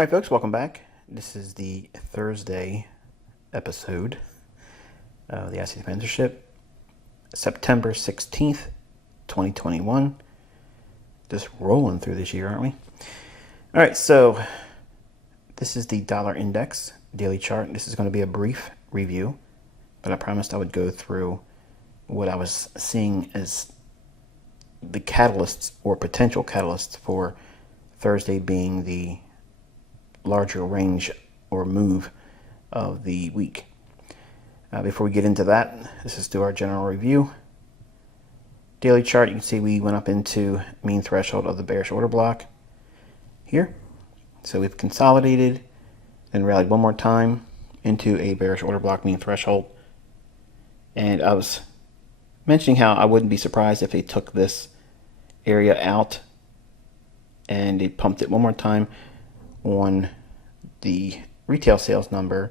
All right, folks, welcome back. This is the Thursday episode of the ICT Mentorship, September 16th, 2021. Just rolling through this year, aren't we? All right, so this is the dollar index daily chart. This is going to be a brief review, but I promised I would go through what I was seeing as the catalysts or potential catalysts for Thursday being the larger range or move of the week. Before we get into that, let's just do our general review. Daily chart, you can see we went up into mean threshold of the bearish order block here. So we've consolidated and rallied one more time into a bearish order block mean threshold. And I was mentioning how I wouldn't be surprised if they took this area out and they pumped it one more time on the retail sales number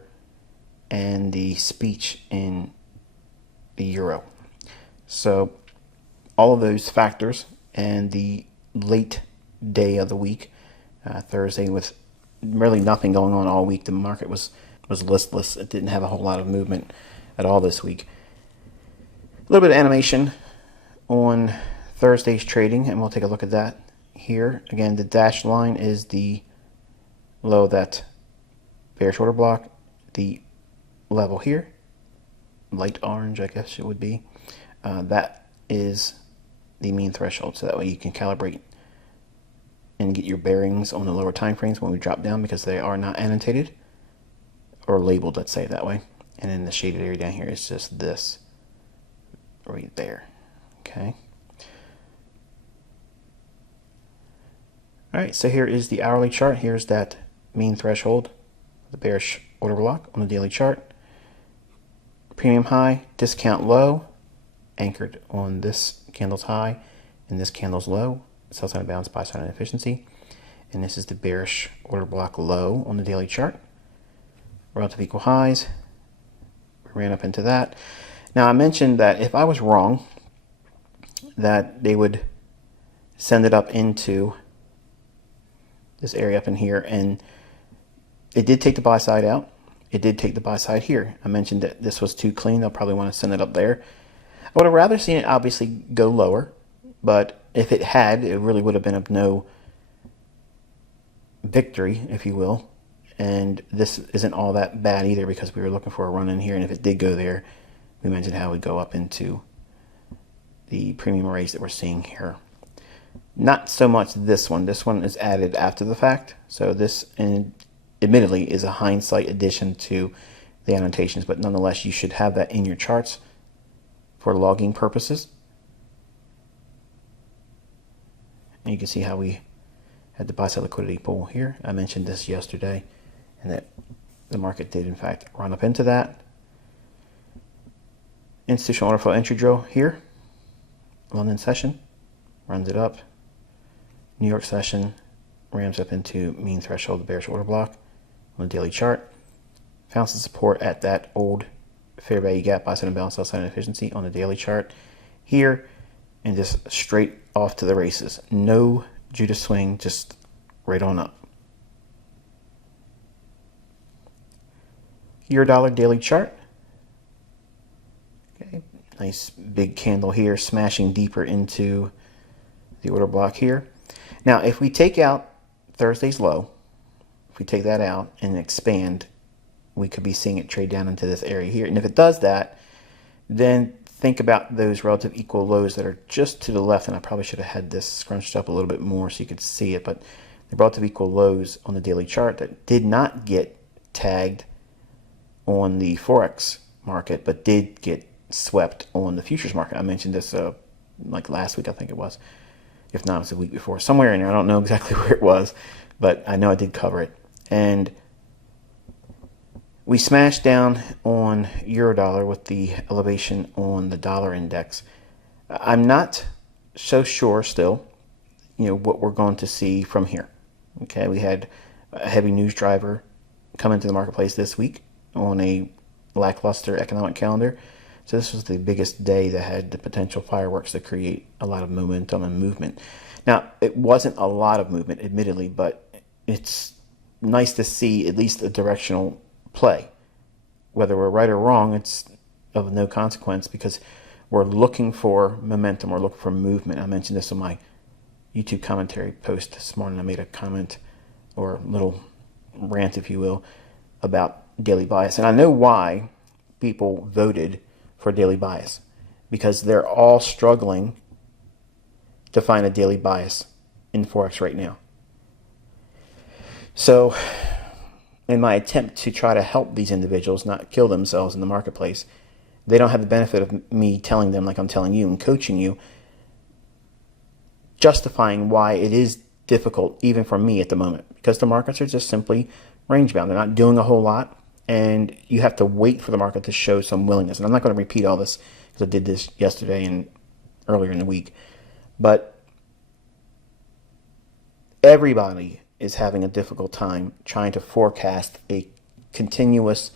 and the speech in the euro. So all of those factors and the late day of the week, Thursday, with really nothing going on all week. The market was listless. It didn't have a whole lot of movement at all this week. A little bit of animation on Thursday's trading, and we'll take a look at that here. Again, the dashed line is the low of that bearish order block. The level here, light orange I guess it would be, that is the mean threshold. So that way you can calibrate and get your bearings on the lower time frames when we drop down, because they are not annotated or labeled, let's say it that way. And then the shaded area down here is just this right there. Okay. All right, so here is the hourly chart. Here's that mean threshold, the bearish order block on the daily chart. Premium high, discount low, anchored on this candle's high and this candle's low. Sell sign of balance, buy sign of efficiency. And this is the bearish order block low on the daily chart. Relative equal highs. We ran up into that. Now I mentioned that if I was wrong, that they would send it up into this area up in here, and it did take the buy side out. It did take the buy side here. I mentioned that this was too clean. They'll probably want to send it up there. I would have rather seen it obviously go lower, but if it had, it really would have been of no victory, if you will. And this isn't all that bad either, because we were looking for a run in here, and if it did go there, we mentioned how it would go up into the premium raise that we're seeing here. Not so much this one. This one is added after the fact. So this, and admittedly, is a hindsight addition to the annotations, but nonetheless, you should have that in your charts for logging purposes. And you can see how we had the buy side liquidity pool here. I mentioned this yesterday, and that the market did in fact run up into that. Institutional order flow entry drill here. London session runs it up. New York session rams up into mean threshold, the bearish order block on the daily chart. Found some support at that old fair value gap, buy sign and balance, sell sign and efficiency on the daily chart here, and just straight off to the races. No Judas swing, just right on up. Euro dollar daily chart. Okay, nice big candle here, smashing deeper into the order block here. Now, if we take out Thursday's low, if we take that out and expand, we could be seeing it trade down into this area here. And if it does that, then think about those relative equal lows that are just to the left. And I probably should have had this scrunched up a little bit more so you could see it. But the relative equal lows on the daily chart that did not get tagged on the Forex market, but did get swept on the futures market. I mentioned this like last week, I think it was. If not, it was the week before. Somewhere in there. I don't know exactly where it was, but I know I did cover it. And we smashed down on Eurodollar with the elevation on the dollar index. I'm not so sure still, what we're going to see from here. Okay, we had a heavy news driver come into the marketplace this week on a lackluster economic calendar. So this was the biggest day that had the potential fireworks to create a lot of momentum and movement. Now, it wasn't a lot of movement, admittedly, but it's nice to see at least a directional play. Whether we're right or wrong, it's of no consequence because we're looking for momentum, we're looking for movement. I mentioned this in my YouTube commentary post this morning. I made a comment or little rant, if you will, about daily bias. And I know why people voted for daily bias, because they're all struggling to find a daily bias in Forex right now. So in my attempt to try to help these individuals not kill themselves in the marketplace, they don't have the benefit of me telling them like I'm telling you and coaching you, justifying why it is difficult even for me at the moment, because the markets are just simply range bound. They're not doing a whole lot, and you have to wait for the market to show some willingness. And I'm not going to repeat all this because I did this yesterday and earlier in the week, but everybody is having a difficult time trying to forecast a continuous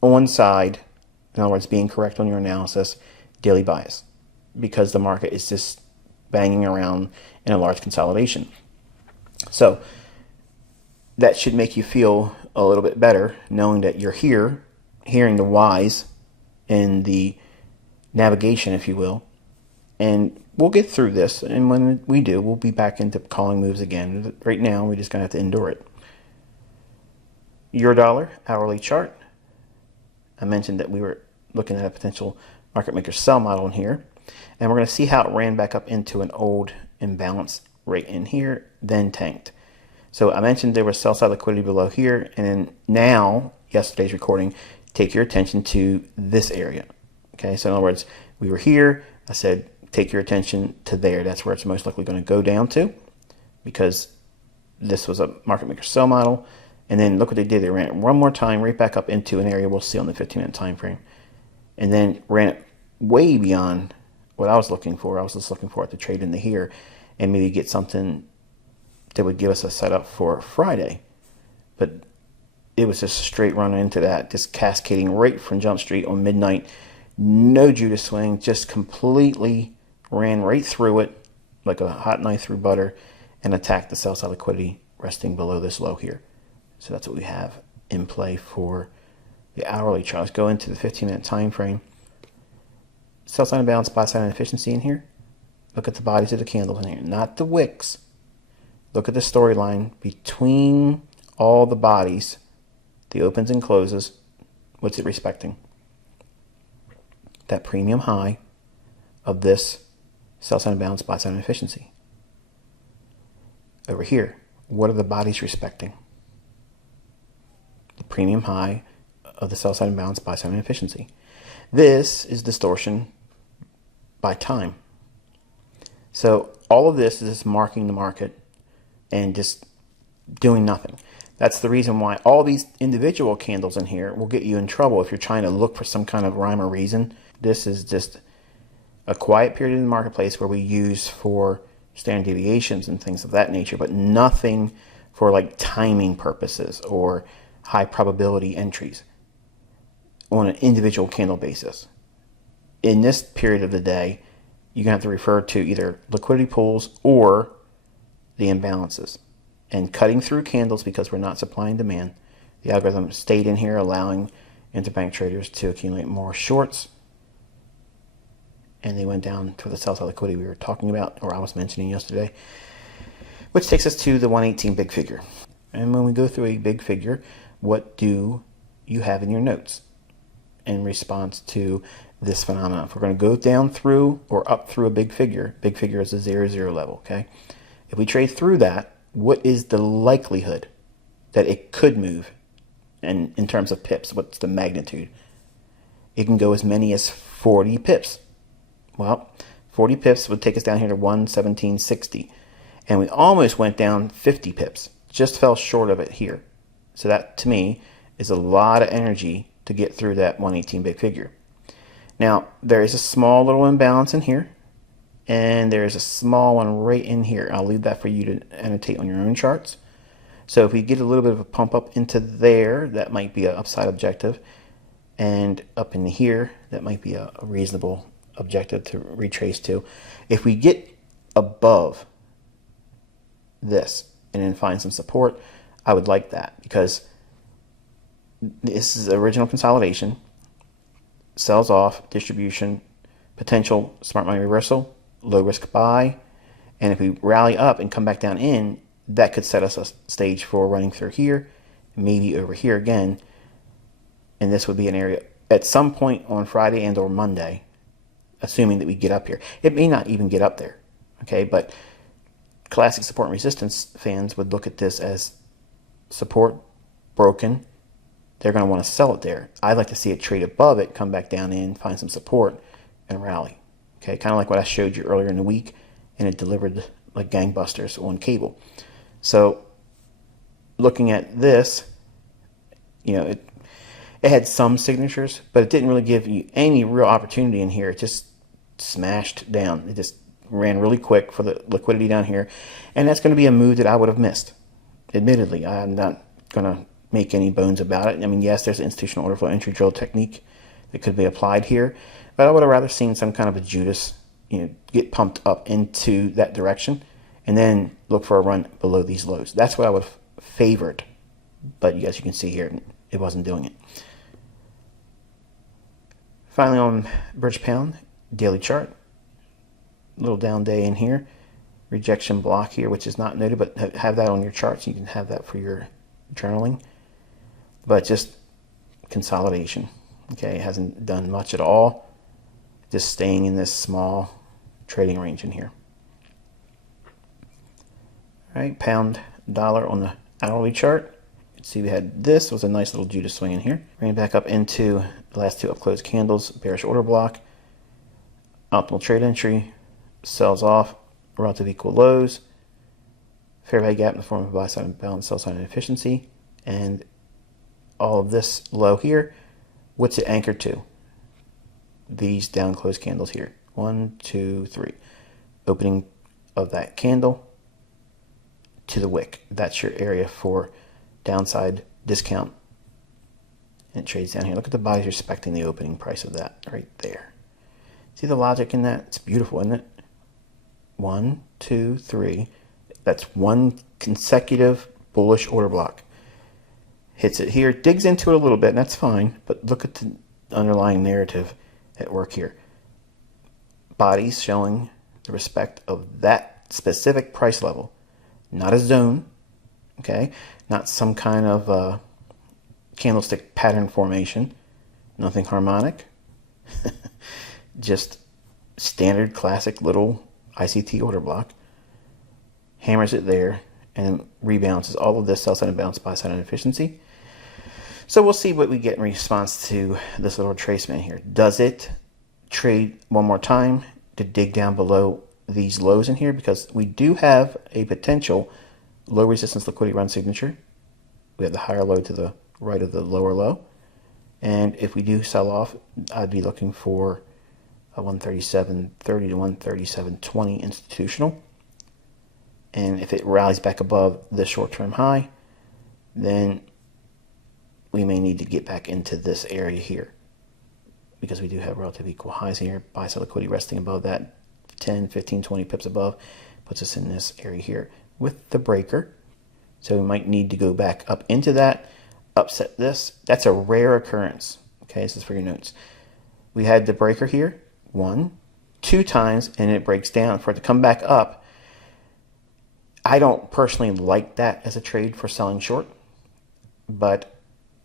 on-side, in other words, being correct on your analysis, daily bias, because the market is just banging around in a large consolidation. So that should make you feel a little bit better knowing that you're here, hearing the whys in the navigation, if you will, and we'll get through this, and when we do, we'll be back into calling moves again. Right now, we're just going to have to endure it. Eurodollar hourly chart. I mentioned that we were looking at a potential market maker sell model in here, and we're going to see how it ran back up into an old imbalance right in here, then tanked. So I mentioned there was sell side liquidity below here, and then now, yesterday's recording, take your attention to this area. Okay, so in other words, we were here. I said, take your attention to there. That's where it's most likely going to go down to, because this was a market maker sell model. And then look what they did. They ran it one more time right back up into an area we'll see on the 15-minute time frame, and then ran it way beyond what I was looking for. I was just looking for it to trade into here and maybe get something that would give us a setup for Friday. But it was just a straight run into that, just cascading right from Jump Street on midnight. No Judas swing, just completely ran right through it like a hot knife through butter and attacked the sell side liquidity resting below this low here. So that's what we have in play for the hourly chart. Let's go into the 15-minute time frame. Sell side imbalance, buy side inefficiency in here. Look at the bodies of the candles in here, not the wicks. Look at the storyline between all the bodies, the opens and closes. What's it respecting? That premium high of this sell side imbalance, buy side inefficiency. Over here, what are the bodies respecting? The premium high of the sell side imbalance, buy side inefficiency. This is distortion by time. So all of this is just marking the market and just doing nothing. That's the reason why all these individual candles in here will get you in trouble if you're trying to look for some kind of rhyme or reason. This is just a quiet period in the marketplace where we use for standard deviations and things of that nature, but nothing for like timing purposes or high probability entries on an individual candle basis. In this period of the day, you're going to have to refer to either liquidity pools or the imbalances. And cutting through candles because we're not supply and demand, the algorithm stayed in here allowing interbank traders to accumulate more shorts, and they went down to the sell side liquidity we were talking about, or I was mentioning yesterday, which takes us to the 118 big figure. And when we go through a big figure, what do you have in your notes in response to this phenomenon? If we're going to go down through or up through a big figure is a 0-0 level, okay? If we trade through that, what is the likelihood that it could move? And in terms of pips, what's the magnitude? It can go as many as 40 pips. Well, 40 pips would take us down here to 117.60. And we almost went down 50 pips. Just fell short of it here. So that, to me, is a lot of energy to get through that 118 big figure. Now, there is a small little imbalance in here. And there is a small one right in here. I'll leave that for you to annotate on your own charts. So if we get a little bit of a pump up into there, that might be an upside objective. And up in here, that might be a reasonable objective to retrace to. If we get above this and then find some support, I would like that because this is the original consolidation, sells off, distribution, potential smart money reversal, low risk buy, and if we rally up and come back down in, that could set us a stage for running through here, maybe over here again, and this would be an area at some point on Friday and or Monday, assuming that we get up here. It may not even get up there, okay, but classic support and resistance fans would look at this as support broken. They're going to want to sell it there. I'd like to see it trade above it, come back down in, find some support, and rally. Okay, kind of like what I showed you earlier in the week, and it delivered like gangbusters on cable. So looking at this, you know, it had some signatures, but it didn't really give you any real opportunity in here. It just smashed down. It just ran really quick for the liquidity down here, and that's going to be a move that I would have missed. Admittedly, I'm not going to make any bones about it. I mean, yes, there's an institutional order flow entry drill technique that could be applied here, but I would have rather seen some kind of a Judas, you know, get pumped up into that direction and then look for a run below these lows. That's what I would have favored, but as you can see here, it wasn't doing it. Finally, on British Pound daily chart, little down day in here, rejection block here, which is not noted, but have that on your chart so you can have that for your journaling. But just consolidation. Okay, it hasn't done much at all. Just staying in this small trading range in here. All right, pound dollar on the hourly chart. You can see we had this was a nice little Judas swing in here. Ran back up into the last two up close candles, bearish order block. Optimal trade entry, sells off, relative equal lows. Fair value gap in the form of buy side imbalance, sell side inefficiency, and all of this low here, what's it anchored to? These down close candles here. 1, 2, 3. Opening of that candle to the wick. That's your area for downside discount. And it trades down here. Look at the buyers respecting the opening price of that right there. See the logic in that? It's beautiful, isn't it? 1, 2, 3. That's one consecutive bullish order block. Hits it here, digs into it a little bit, and that's fine, but look at the underlying narrative at work here. Bodies showing the respect of that specific price level, not a zone, okay? Not some kind of candlestick pattern formation, nothing harmonic, just standard classic little ICT order block. Hammers it there and rebalances all of this sell side imbalance, buy side inefficiency. So we'll see what we get in response to this little retracement here. Does it trade one more time to dig down below these lows in here? Because we do have a potential low resistance liquidity run signature. We have the higher low to the right of the lower low. And if we do sell off, I'd be looking for a 137.30 to 137.20 institutional. And if it rallies back above the short-term high, then we may need to get back into this area here because we do have relative equal highs here. Buy side liquidity resting above that 10, 15, 20 pips above puts us in this area here with the breaker. So we might need to go back up into that, upset this. That's a rare occurrence. Okay, this is for your notes. We had the breaker here 1, 2 times, and it breaks down. For it to come back up, I don't personally like that as a trade for selling short, but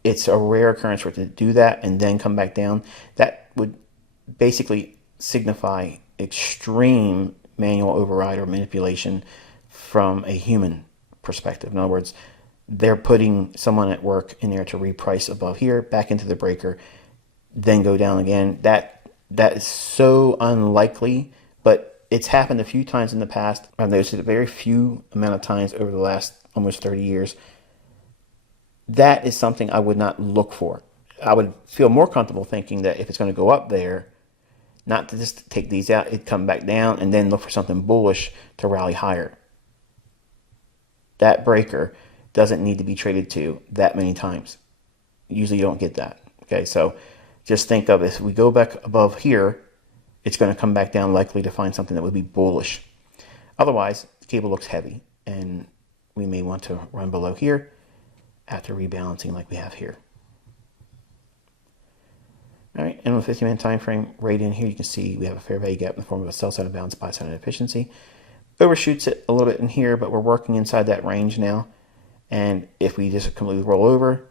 it's a rare occurrence for it to do that and then come back down. That would basically signify extreme manual override or manipulation from a human perspective. In other words, they're putting someone at work in there to reprice above here, back into the breaker, then go down again. That is so unlikely, but it's happened a few times in the past. I've noticed it a very few amount of times over the last almost 30 years. That is something I would not look for. I would feel more comfortable thinking that if it's going to go up there, not to just take these out, it'd come back down and then look for something bullish to rally higher. That breaker doesn't need to be traded to that many times. Usually you don't get that. Okay, so just think of if we go back above here, it's going to come back down likely to find something that would be bullish. Otherwise, the cable looks heavy and we may want to run below here after rebalancing like we have here. All right, and on the 50-minute time frame, right in here, you can see we have a fair value gap in the form of a sell side imbalance, buy side inefficiency. Overshoots it a little bit in here, but we're working inside that range now. And if we just completely roll over,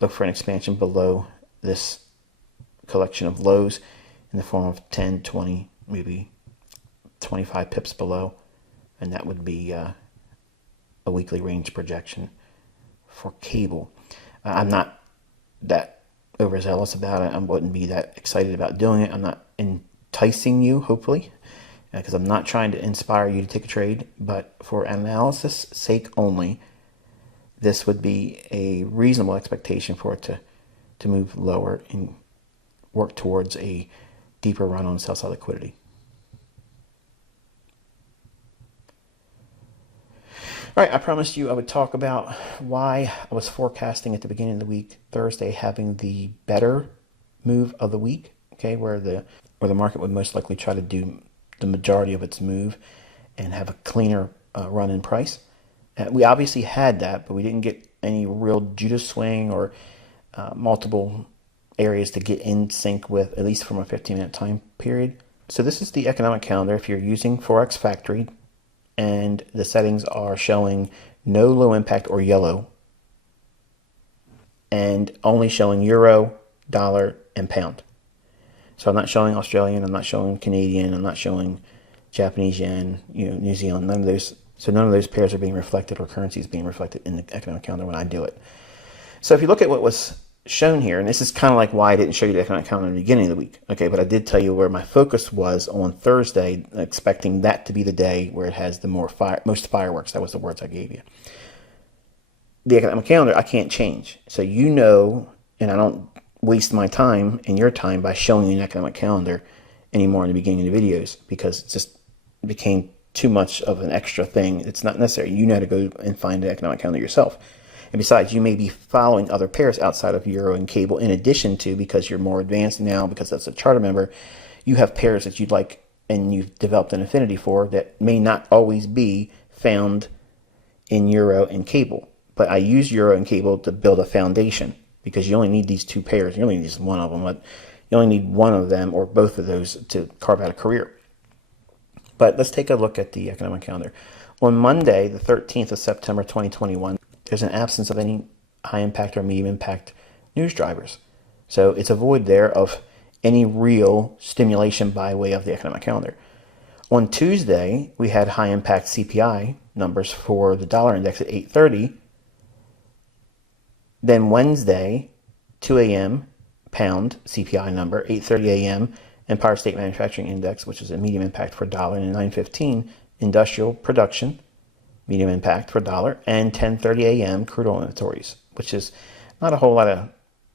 look for an expansion below this collection of lows in the form of 10, 20, maybe 25 pips below. And that would be a weekly range projection for cable. I'm not that overzealous about it. I wouldn't be that excited about doing it. I'm not enticing you, hopefully, because I'm not trying to inspire you to take a trade. But for analysis sake only, this would be a reasonable expectation for it to move lower and work towards a deeper run on sell side liquidity. All right, I promised you I would talk about why I was forecasting at the beginning of the week, Thursday, having the better move of the week, okay, where the market would most likely try to do the majority of its move and have a cleaner run in price. We obviously had that, but we didn't get any real Judas swing or multiple areas to get in sync with, at least from a 15-minute time period. So this is the economic calendar. If you're using Forex Factory, and the settings are showing no low impact or yellow, and only showing euro, dollar, and pound. So I'm not showing Australian, I'm not showing Canadian, I'm not showing Japanese yen, New Zealand, none of those. So none of those pairs are being reflected or currencies being reflected in the economic calendar when I do it. So if you look at what was shown here, and this is kind of like why I didn't show you the economic calendar in the beginning of the week, okay, but I did tell you where my focus was on Thursday, expecting that to be the day where it has the most fireworks. That was the words I gave you. The economic calendar I can't change, so and I don't waste my time and your time by showing you an economic calendar anymore in the beginning of the videos, because it just became too much of an extra thing. It's not necessary. You know how to go and find the economic calendar yourself. And besides, you may be following other pairs outside of euro and cable, in addition to, because you're more advanced now, because that's a charter member, you have pairs that you'd like and you've developed an affinity for that may not always be found in euro and cable. But I use euro and cable to build a foundation, because you only need these two pairs. You only need just one of them, but you only need one of them or both of those to carve out a career. But let's take a look at the economic calendar. On Monday, the 13th of September 2021, there's an absence of any high impact or medium impact news drivers. So it's a void there of any real stimulation by way of the economic calendar. On Tuesday, we had high impact CPI numbers for the dollar index at 8:30. Then Wednesday, 2 a.m. pound CPI number, 8:30 a.m. Empire State Manufacturing Index, which is a medium impact for dollar, and 9:15 industrial production, medium impact for dollar, and 10:30 a.m. crude oil inventories, which is not a whole lot of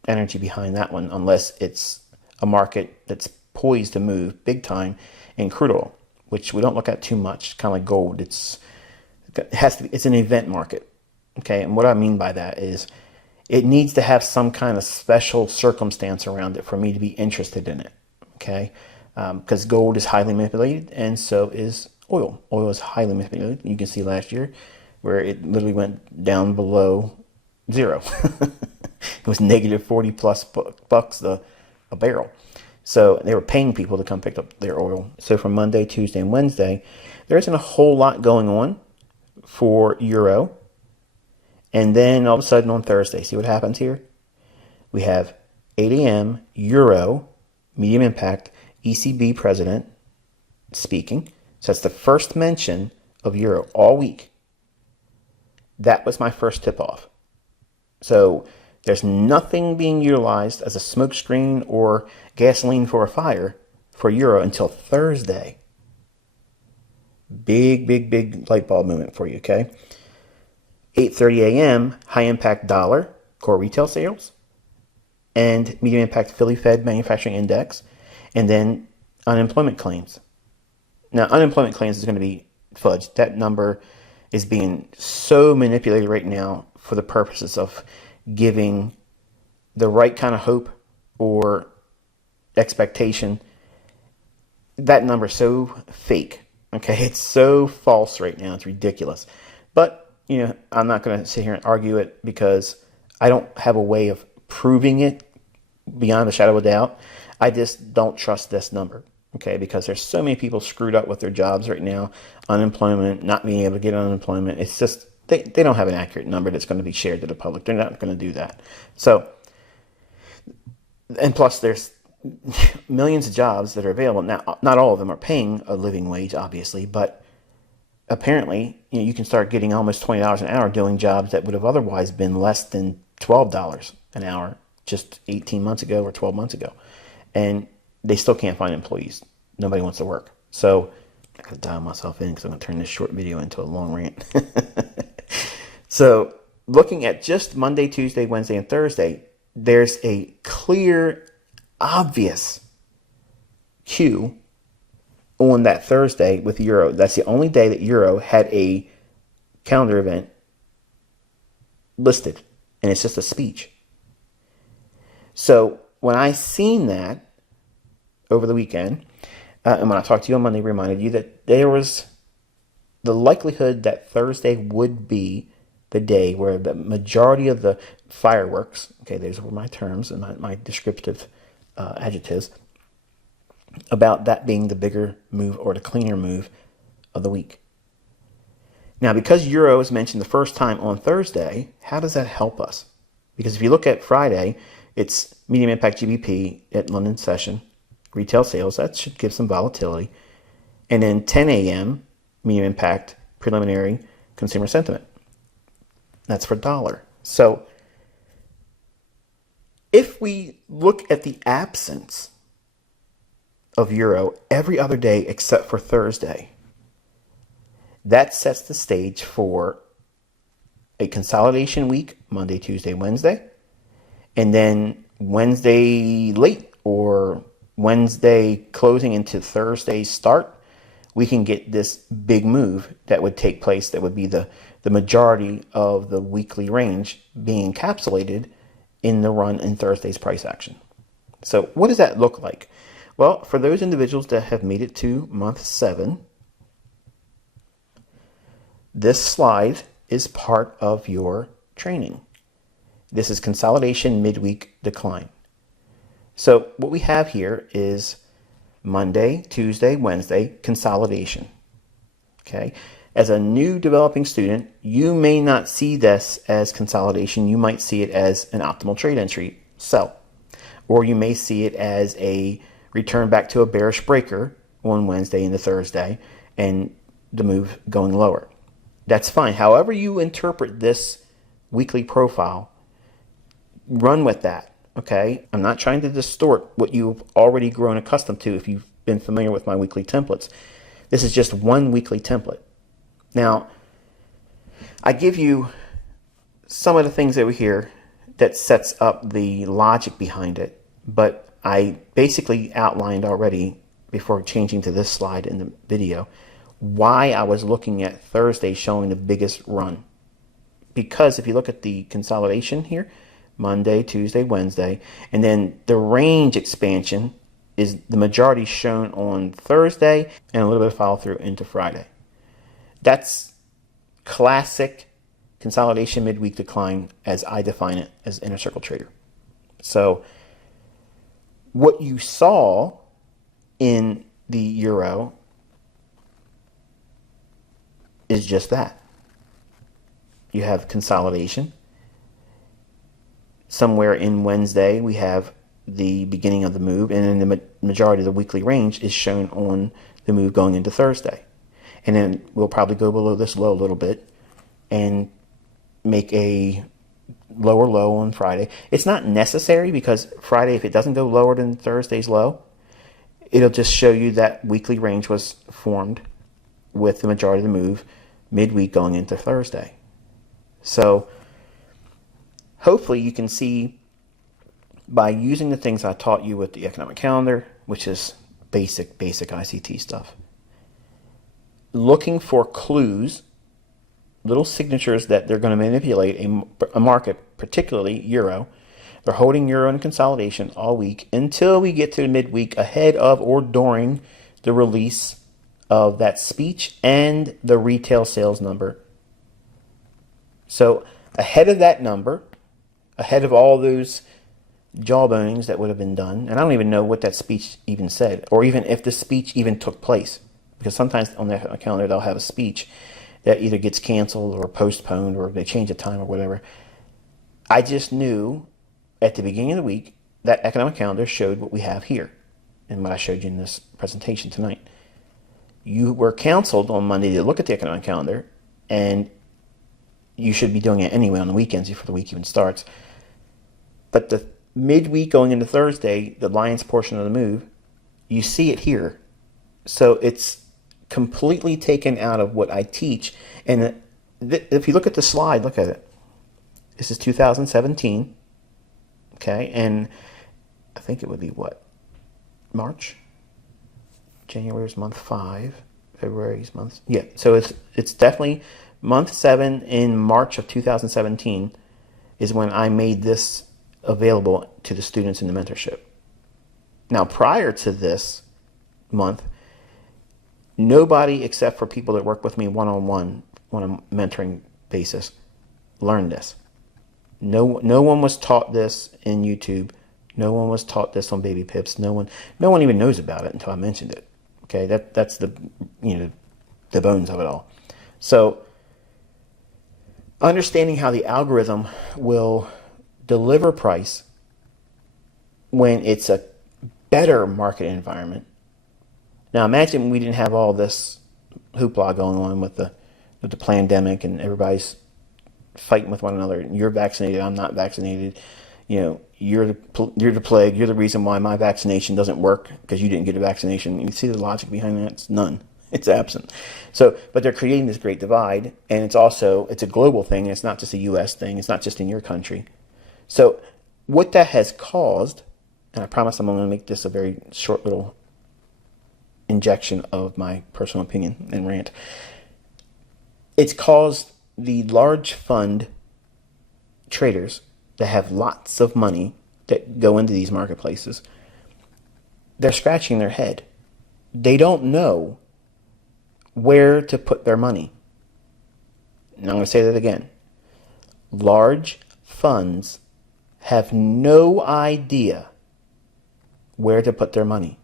energy behind that one, unless it's a market that's poised to move big time in crude oil, which we don't look at too much. Kind of like gold, it's an event market, okay. And what I mean by that is it needs to have some kind of special circumstance around it for me to be interested in it, okay. Because gold is highly manipulated, and so is oil. Oil is highly manipulated. You can see last year where it literally went down below zero. It was negative 40 plus bucks a barrel. So they were paying people to come pick up their oil. So for Monday, Tuesday, and Wednesday, there isn't a whole lot going on for euro. And then all of a sudden on Thursday, see what happens here? We have 8 a.m. euro, medium impact, ECB president speaking. So that's the first mention of euro all week. That was my first tip-off. So there's nothing being utilized as a smokescreen or gasoline for a fire for euro until Thursday. Big light bulb moment for you, okay? 8:30 a.m., high-impact dollar, core retail sales, and medium-impact Philly Fed Manufacturing Index, and then unemployment claims. Now, unemployment claims is going to be fudged. That number is being so manipulated right now for the purposes of giving the right kind of hope or expectation. That number is so fake, okay? It's so false right now. It's ridiculous. But I'm not going to sit here and argue it because I don't have a way of proving it beyond a shadow of a doubt. I just don't trust this number, okay? Because there's so many people screwed up with their jobs right now, unemployment, not being able to get unemployment. It's just, they don't have an accurate number that's going to be shared to the public. They're not going to do that. So, and plus there's millions of jobs that are available. Now, not all of them are paying a living wage, obviously, but apparently, you can start getting almost $20 an hour doing jobs that would have otherwise been less than $12 an hour just 18 months ago or 12 months ago. And they still can't find employees. Nobody wants to work. So I could dial myself in because I'm going to turn this short video into a long rant. So looking at just Monday, Tuesday, Wednesday, and Thursday, there's a clear, obvious cue on that Thursday with Euro. That's the only day that Euro had a calendar event listed, and it's just a speech. So when I seen that over the weekend, and when I talked to you on Monday, reminded you that there was the likelihood that Thursday would be the day where the majority of the fireworks, okay, those were my terms and my descriptive adjectives, about that being the bigger move or the cleaner move of the week. Now, because Euro is mentioned the first time on Thursday, how does that help us? Because if you look at Friday, it's medium impact GDP at London session, retail sales, that should give some volatility. And then 10 a.m., medium impact preliminary consumer sentiment. That's for dollar. So if we look at the absence of Euro every other day except for Thursday, that sets the stage for a consolidation week, Monday, Tuesday, Wednesday, and then Wednesday late or Wednesday closing into Thursday's start, we can get this big move that would take place that would be the majority of the weekly range being encapsulated in the run in Thursday's price action. So what does that look like? Well, for those individuals that have made it to month 7, this slide is part of your training. This is consolidation midweek decline. So what we have here is Monday, Tuesday, Wednesday, consolidation. Okay. As a new developing student, you may not see this as consolidation. You might see it as an optimal trade entry, sell. Or you may see it as a return back to a bearish breaker on Wednesday into Thursday and the move going lower. That's fine. However you interpret this weekly profile, run with that. Okay, I'm not trying to distort what you've already grown accustomed to if you've been familiar with my weekly templates. This is just one weekly template. Now, I give you some of the things over here that sets up the logic behind it, but I basically outlined already before changing to this slide in the video why I was looking at Thursday showing the biggest run. Because if you look at the consolidation here, Monday, Tuesday, Wednesday, and then the range expansion is the majority shown on Thursday and a little bit of follow through into Friday. That's classic consolidation midweek decline as I define it as inner circle trader. So what you saw in the Euro is just that. You have consolidation. Somewhere in Wednesday, we have the beginning of the move, and then the majority of the weekly range is shown on the move going into Thursday. And then we'll probably go below this low a little bit and make a lower low on Friday. It's not necessary because Friday, if it doesn't go lower than Thursday's low, it'll just show you that weekly range was formed with the majority of the move midweek going into Thursday. So hopefully you can see by using the things I taught you with the economic calendar, which is basic ICT stuff, looking for clues, little signatures that they're going to manipulate a market, particularly Euro. They're holding Euro in consolidation all week until we get to midweek ahead of or during the release of that speech and the retail sales number So ahead of that number, ahead of all those jawbonings that would have been done, and I don't even know what that speech even said, or even if the speech even took place, because sometimes on their calendar they'll have a speech that either gets canceled or postponed or they change the time or whatever. I just knew at the beginning of the week that economic calendar showed what we have here and what I showed you in this presentation tonight. You were counseled on Monday to look at the economic calendar, and you should be doing it anyway on the weekends before the week even starts. But the midweek going into Thursday, the Lions portion of the move, you see it here. So it's completely taken out of what I teach. And if you look at the slide, look at it. This is 2017. Okay, and I think it would be what? March? January's month 5. February's month. Yeah, so it's definitely month 7 in March of 2017 is when I made this available to the students in the mentorship. Now, prior to this month, nobody except for people that work with me one-on-one on a mentoring basis learned this. No one was taught this in YouTube. No one was taught this on Baby Pips. No one even knows about it until I mentioned it. Okay, that's the the bones of it all. So understanding how the algorithm will deliver price when it's a better market environment. Now imagine we didn't have all this hoopla going on with the pandemic and everybody's fighting with one another. You're vaccinated, I'm not vaccinated. You're the plague. You're the reason why my vaccination doesn't work because you didn't get a vaccination. You see the logic behind that? It's none. It's absent. So, but they're creating this great divide, and it's a global thing. It's not just a U.S. thing. It's not just in your country. So, what that has caused, and I promise I'm only going to make this a very short little injection of my personal opinion and rant. It's caused the large fund traders that have lots of money that go into these marketplaces. They're scratching their head. They don't know where to put their money. And I'm going to say that again. Large funds have no idea where to put their money.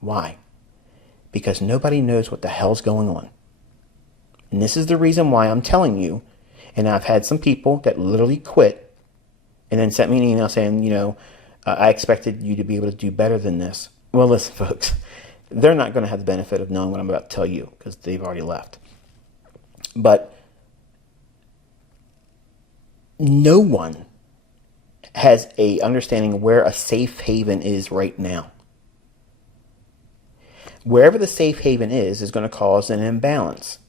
Why? Because nobody knows what the hell's going on. And this is the reason why I'm telling you, and I've had some people that literally quit and then sent me an email saying, I expected you to be able to do better than this. Well, listen, folks, they're not going to have the benefit of knowing what I'm about to tell you because they've already left. But no one has a understanding where a safe haven is right now. Wherever the safe haven is going to cause an imbalance.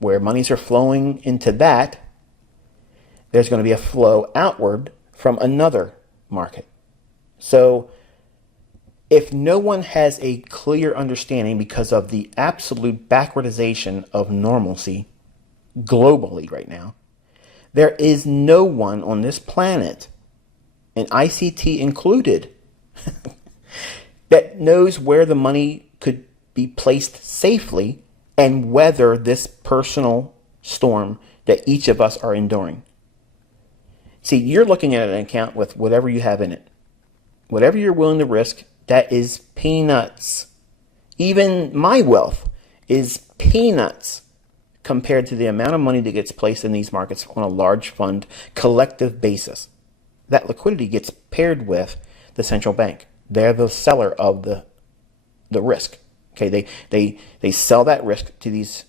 Where monies are flowing into that, there's going to be a flow outward from another market. So if no one has a clear understanding because of the absolute backwardization of normalcy globally right now, there is no one on this planet, and ICT included, that knows where the money could be placed safely and weather this personal storm that each of us are enduring. See, you're looking at an account with whatever you have in it. Whatever you're willing to risk, that is peanuts. Even my wealth is peanuts compared to the amount of money that gets placed in these markets on a large fund collective basis. That liquidity gets paired with the central bank. They're the seller of the risk. Okay, they sell that risk to these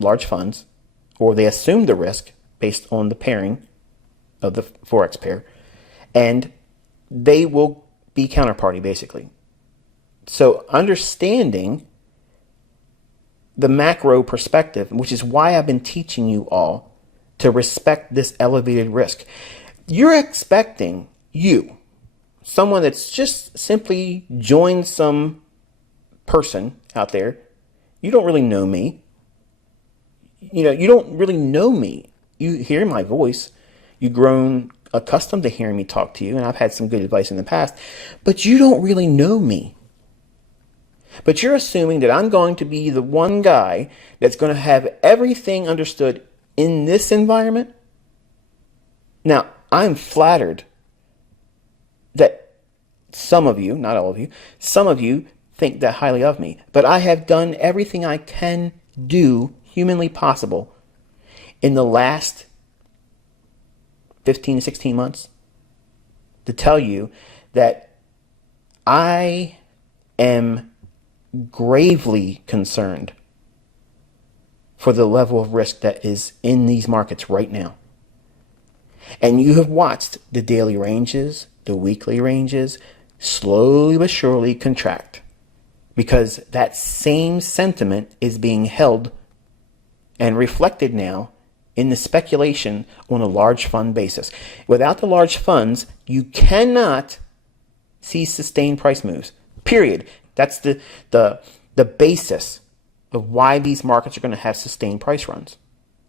large funds, or they assume the risk based on the pairing of the Forex pair, and they will be counterparty basically. So understanding the macro perspective, which is why I've been teaching you all to respect this elevated risk. You're expecting someone that's just simply joined some person out there. You don't really know me. You don't really know me. You hear my voice. You've grown accustomed to hearing me talk to you, and I've had some good advice in the past, but you don't really know me. But you're assuming that I'm going to be the one guy that's going to have everything understood in this environment. Now, I'm flattered that some of you, not all of you, some of you think that highly of me. But I have done everything I can do humanly possible in the last 15 to 16 months to tell you that I am gravely concerned for the level of risk that is in these markets right now. And you have watched the daily ranges, the weekly ranges, slowly but surely contract, because that same sentiment is being held and reflected now in the speculation on a large fund basis. Without the large funds, you cannot see sustained price moves. Period. That's the basis of why these markets are going to have sustained price runs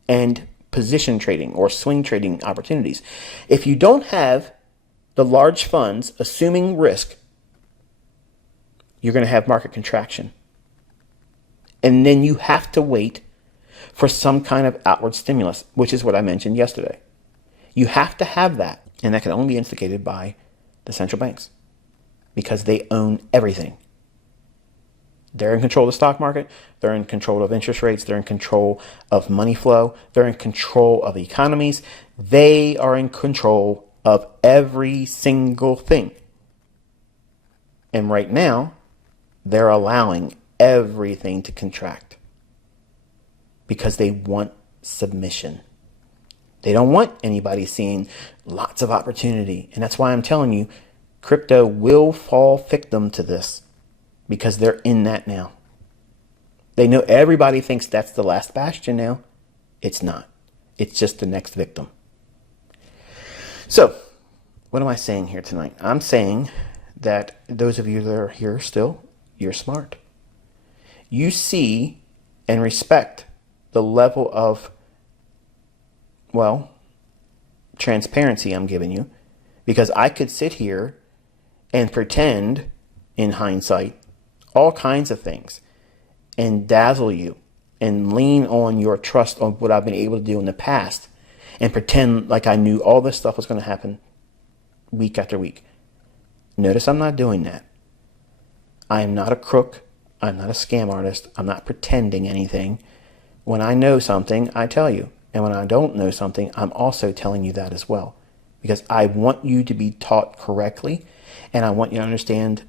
and position trading or swing trading opportunities. If you don't have the large funds assuming risk, you're going to have market contraction. And then you have to wait for some kind of outward stimulus, which is what I mentioned yesterday. You have to have that, and that can only be instigated by the central banks because they own everything. They're in control of the stock market. They're in control of interest rates. They're in control of money flow. They're in control of economies. They are in control of every single thing. And right now, they're allowing everything to contract because they want submission. They don't want anybody seeing lots of opportunity. And that's why I'm telling you, crypto will fall victim to this because they're in that now. They know everybody thinks that's the last bastion now. It's not. It's just the next victim. So, what am I saying here tonight? I'm saying that those of you that are here still, you're smart. You see and respect the level of, transparency I'm giving you, because I could sit here and pretend, in hindsight, all kinds of things and dazzle you and lean on your trust on what I've been able to do in the past and pretend like I knew all this stuff was going to happen week after week. Notice I'm not doing that. I am not a crook. I'm not a scam artist. I'm not pretending anything. When I know something, I tell you. And when I don't know something, I'm also telling you that as well. Because I want you to be taught correctly, and I want you to understand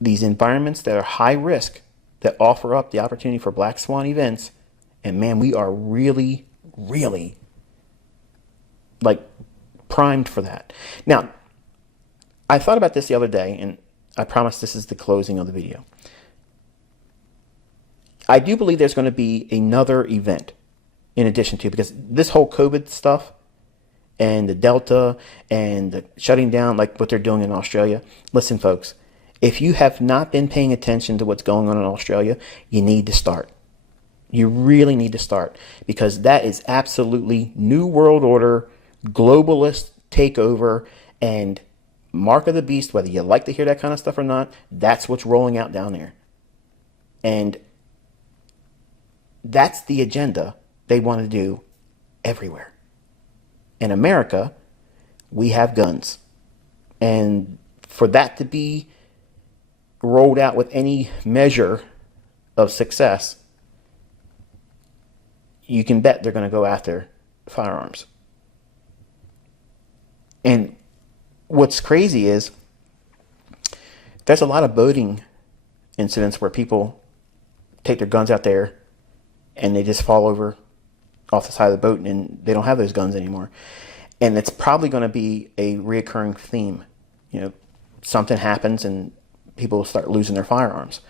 these environments that are high risk, that offer up the opportunity for black swan events. And man, we are really, really primed for that. Now, I thought about this the other day, and I promise this is the closing of the video. I do believe there's going to be another event in addition to, because this whole COVID stuff and the Delta and the shutting down, like what they're doing in Australia. Listen, folks, if you have not been paying attention to what's going on in Australia, you need to start. You really need to start, because that is absolutely new world order, globalist takeover, and mark of the beast, whether you like to hear that kind of stuff or not. That's what's rolling out down there. And that's the agenda they want to do everywhere. In America, we have guns. And for that to be rolled out with any measure of success, you can bet they're going to go after firearms. And what's crazy is there's a lot of boating incidents where people take their guns out there and they just fall over off the side of the boat and they don't have those guns anymore. And it's probably going to be a reoccurring theme. Something happens and people start losing their firearms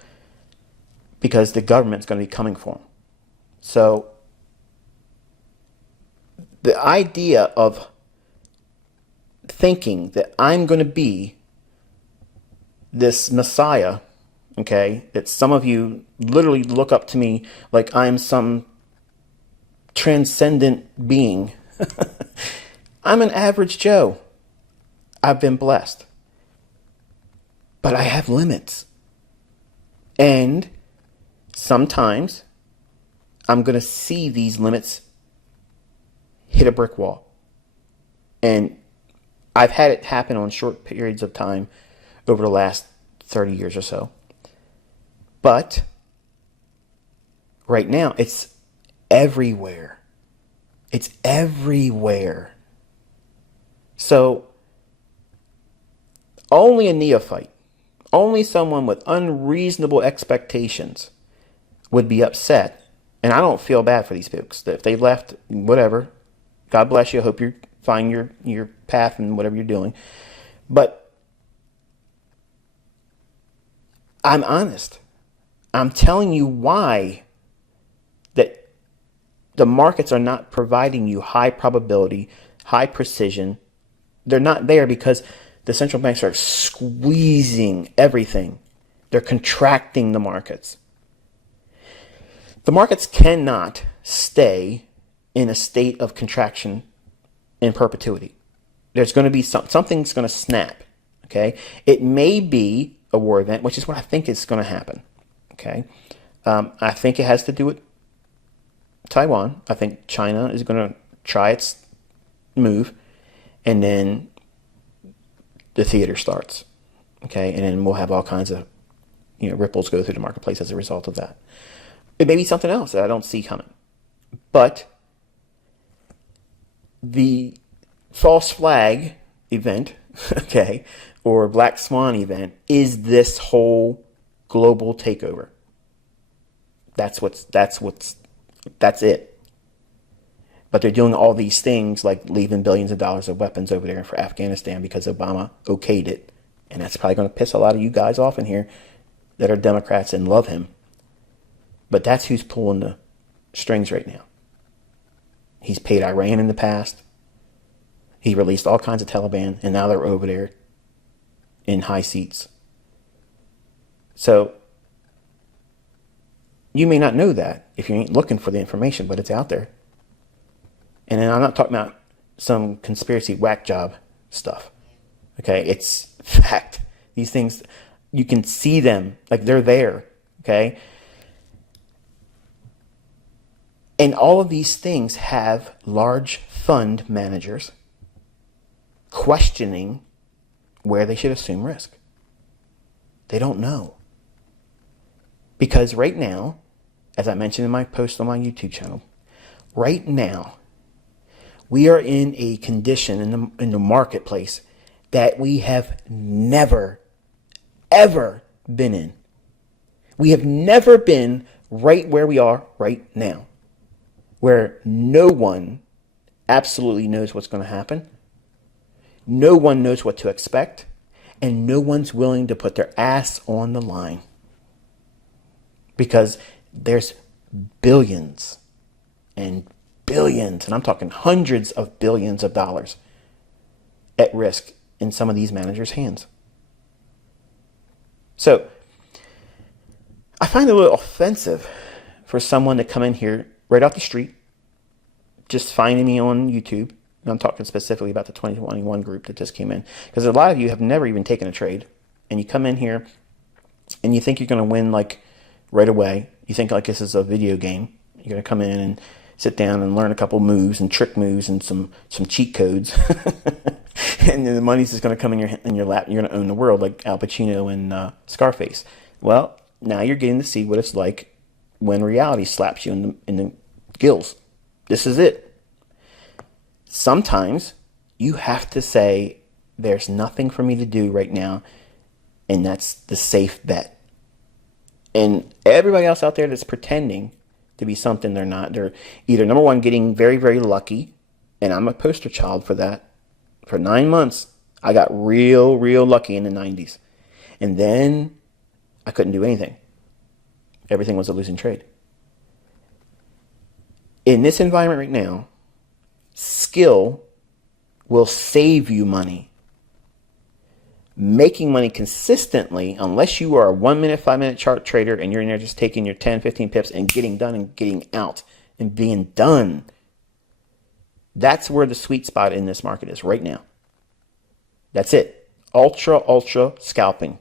because the government's going to be coming for them. So the idea of thinking that I'm going to be this messiah, okay, that some of you literally look up to me like I'm some transcendent being. I'm an average Joe. I've been blessed. But I have limits. And sometimes I'm going to see these limits hit a brick wall. And I've had it happen on short periods of time over the last 30 years or so. But right now, it's everywhere. It's everywhere. So only a neophyte, only someone with unreasonable expectations would be upset. And I don't feel bad for these folks. If they left, whatever, God bless you. I hope you find your path and whatever you're doing. But I'm honest. I'm telling you why that the markets are not providing you high probability, high precision. They're not there because the central banks are squeezing everything. They're contracting the markets. The markets cannot stay in a state of contraction in perpetuity. There's going to be something's going to snap. Okay, it may be a war event, which is what I think is going to happen. Okay, I think it has to do with Taiwan. I think China is going to try its move, and then the theater starts. Okay, and then we'll have all kinds of ripples go through the marketplace as a result of that. It may be something else that I don't see coming, but the false flag event, okay, or black swan event is this whole global takeover. That's it. But they're doing all these things like leaving billions of dollars of weapons over there for Afghanistan because Obama okayed it. And that's probably going to piss a lot of you guys off in here that are Democrats and love him. But that's who's pulling the strings right now. He's paid Iran in the past. He released all kinds of Taliban, and now they're over there in high seats. So you may not know that if you ain't looking for the information, but it's out there. And then I'm not talking about some conspiracy whack job stuff. Okay, it's fact. These things, you can see them, like they're there. Okay. And all of these things have large fund managers questioning where they should assume risk. They don't know. Because right now, as I mentioned in my post on my YouTube channel, right now, we are in a condition in the marketplace that we have never, ever been in. We have never been right where we are right now, where no one absolutely knows what's going to happen. No one knows what to expect, and no one's willing to put their ass on the line because there's billions and billions, and I'm talking hundreds of billions of dollars at risk in some of these managers' hands. So I find it a little offensive for someone to come in here right off the street, just finding me on YouTube. And I'm talking specifically about the 2021 group that just came in. Because a lot of you have never even taken a trade. And you come in here and you think you're going to win like right away. You think like this is a video game. You're going to come in and sit down and learn a couple moves and trick moves and some cheat codes. And then the money's just going to come in your lap and you're going to own the world like Al Pacino and Scarface. Well, now you're getting to see what it's like when reality slaps you in the gills. This is it. Sometimes you have to say, there's nothing for me to do right now, and that's the safe bet. And everybody else out there that's pretending to be something they're not, they're either, number one, getting very, very lucky, and I'm a poster child for that. For 9 months, I got real, real lucky in the 90s. And then I couldn't do anything. Everything was a losing trade. In this environment right now, skill will save you money. Making money consistently, unless you are a 1 minute, 5 minute chart trader and you're in there just taking your 10, 15 pips and getting done and getting out and being done. That's where the sweet spot in this market is right now. That's it. Ultra, ultra scalping.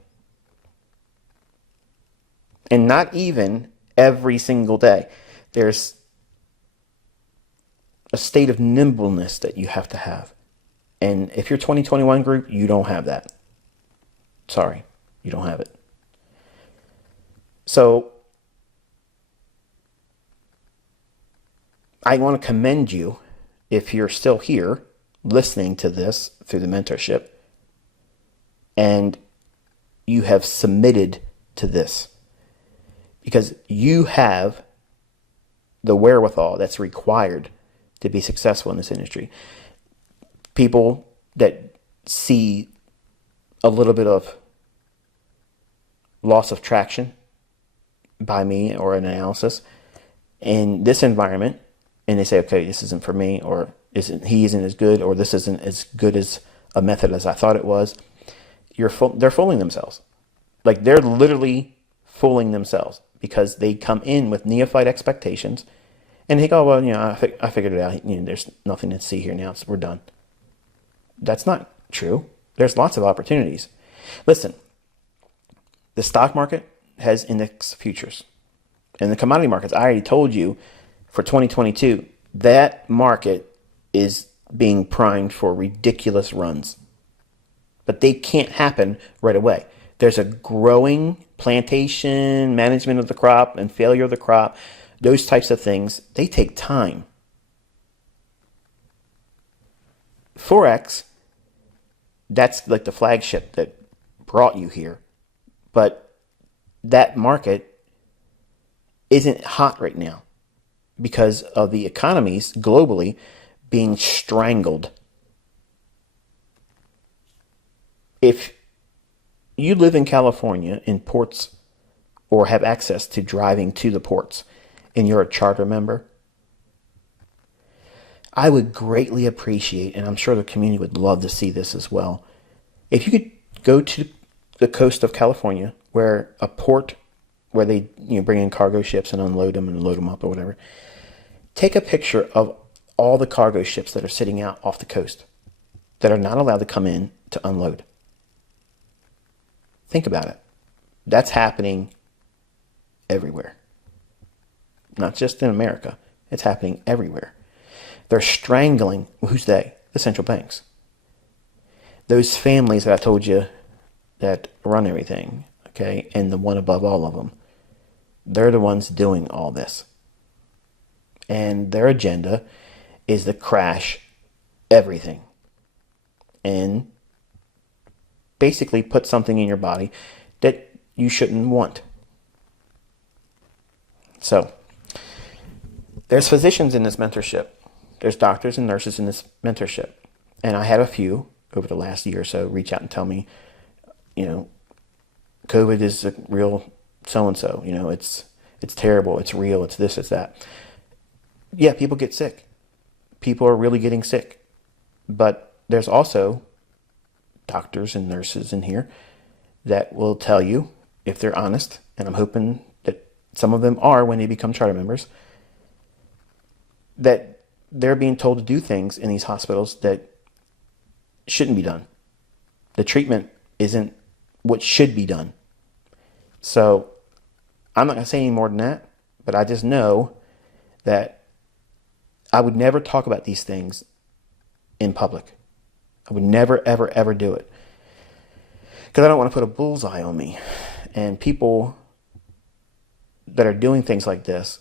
And not even every single day. There's a state of nimbleness that you have to have. And if you're 2021 group, you don't have that. Sorry, you don't have it. So I want to commend you if you're still here listening to this through the mentorship and you have submitted to this, because you have the wherewithal that's required to be successful in this industry. People that see a little bit of loss of traction by me or an analysis in this environment, and they say, okay, this isn't for me, or he isn't as good, or this isn't as good as a method as I thought it was. They're fooling themselves. Like, they're literally fooling themselves, because they come in with neophyte expectations and they go, well, I figured it out. There's nothing to see here now. We're done. That's not true. There's lots of opportunities. Listen, the stock market has index futures. And the commodity markets, I already told you, for 2022, that market is being primed for ridiculous runs. But they can't happen right away. There's a growing plantation, management of the crop, and failure of the crop. Those types of things, they take time. Forex, that's like the flagship that brought you here. But that market isn't hot right now because of the economies globally being strangled. If you live in California in ports or have access to driving to the ports and you're a charter member, I would greatly appreciate, and I'm sure the community would love to see this as well, if you could go to the coast of California, where a port where they bring in cargo ships and unload them and load them up or whatever, take a picture of all the cargo ships that are sitting out off the coast that are not allowed to come in to unload. Think about it. That's happening everywhere. Not just in America. It's happening everywhere. They're strangling, who's they? The central banks. Those families that I told you that run everything, okay, and the one above all of them, they're the ones doing all this. And their agenda is to crash everything and basically put something in your body that you shouldn't want. So, there's physicians in this mentorship. There's doctors and nurses in this mentorship. And I had a few over the last year or so reach out and tell me, COVID is a real so-and-so. It's terrible. It's real. It's this, it's that. Yeah, people get sick. People are really getting sick. But there's also doctors and nurses in here that will tell you, if they're honest, and I'm hoping that some of them are when they become charter members, that they're being told to do things in these hospitals that shouldn't be done. The treatment isn't what should be done. So I'm not going to say any more than that, but I just know that I would never talk about these things in public. I would never, ever, ever do it. Because I don't want to put a bullseye on me. And people that are doing things like this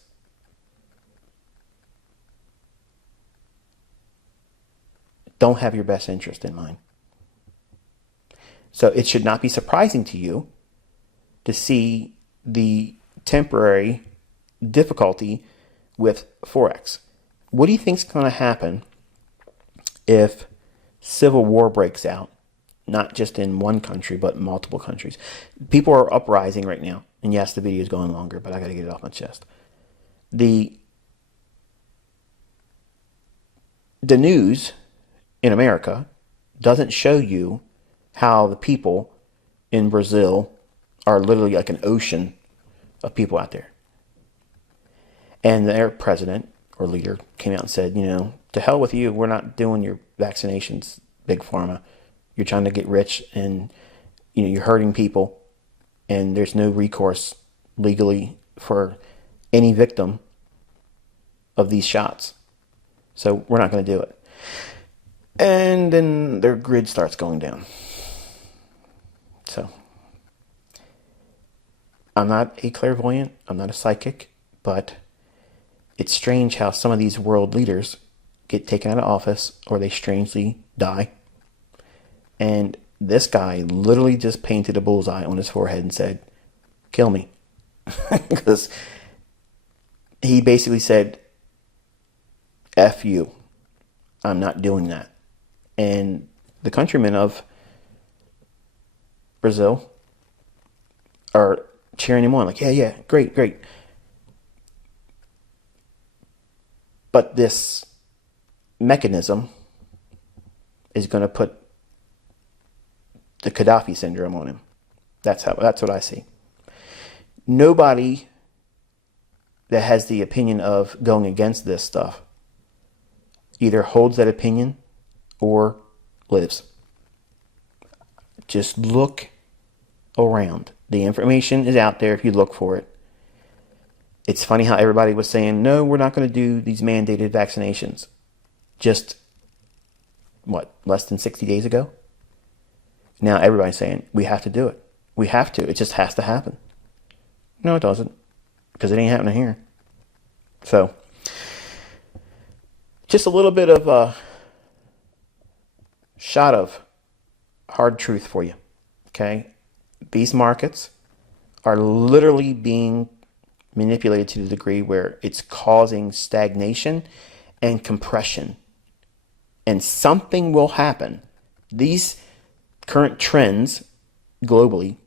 don't have your best interest in mind. So it should not be surprising to you to see the temporary difficulty with Forex. What do you think is going to happen if civil war breaks out, not just in one country, but multiple countries? People are uprising right now. And yes, the video is going longer, but I got to get it off my chest. The news in America doesn't show you how the people in Brazil are literally like an ocean of people out there. And their president or leader came out and said, to hell with you, we're not doing your vaccinations, Big Pharma. You're trying to get rich and you're hurting people, and there's no recourse legally for any victim of these shots. So we're not going to do it. And then their grid starts going down. So I'm not a clairvoyant. I'm not a psychic. But it's strange how some of these world leaders get taken out of office or they strangely die. And this guy literally just painted a bullseye on his forehead and said, kill me. Because he basically said, F you. I'm not doing that. And the countrymen of Brazil are cheering him on. Like, yeah, great. But this mechanism is going to put the Gaddafi syndrome on him. That's what I see. Nobody that has the opinion of going against this stuff either holds that opinion or lives. Just look around. The information is out there if you look for it. It's funny how everybody was saying, no, we're not going to do these mandated vaccinations. Just, less than 60 days ago? Now everybody's saying, we have to do it. We have to. It just has to happen. No, it doesn't. Because it ain't happening here. So, just a little bit of a shot of hard truth for you. Okay? These markets are literally being manipulated to the degree where it's causing stagnation and compression. And something will happen. These current trends globally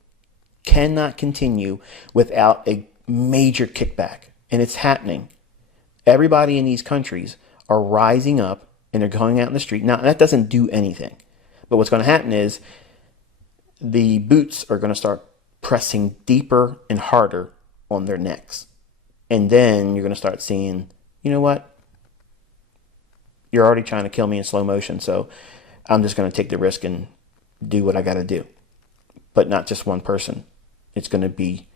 cannot continue without a major kickback. And it's happening. Everybody in these countries are rising up and they're going out in the street. Now, that doesn't do anything. But what's going to happen is the boots are going to start pressing deeper and harder on their necks. And then you're going to start seeing, you know what? You're already trying to kill me in slow motion, so I'm just going to take the risk and do what I got to do. But not just one person. It's going to be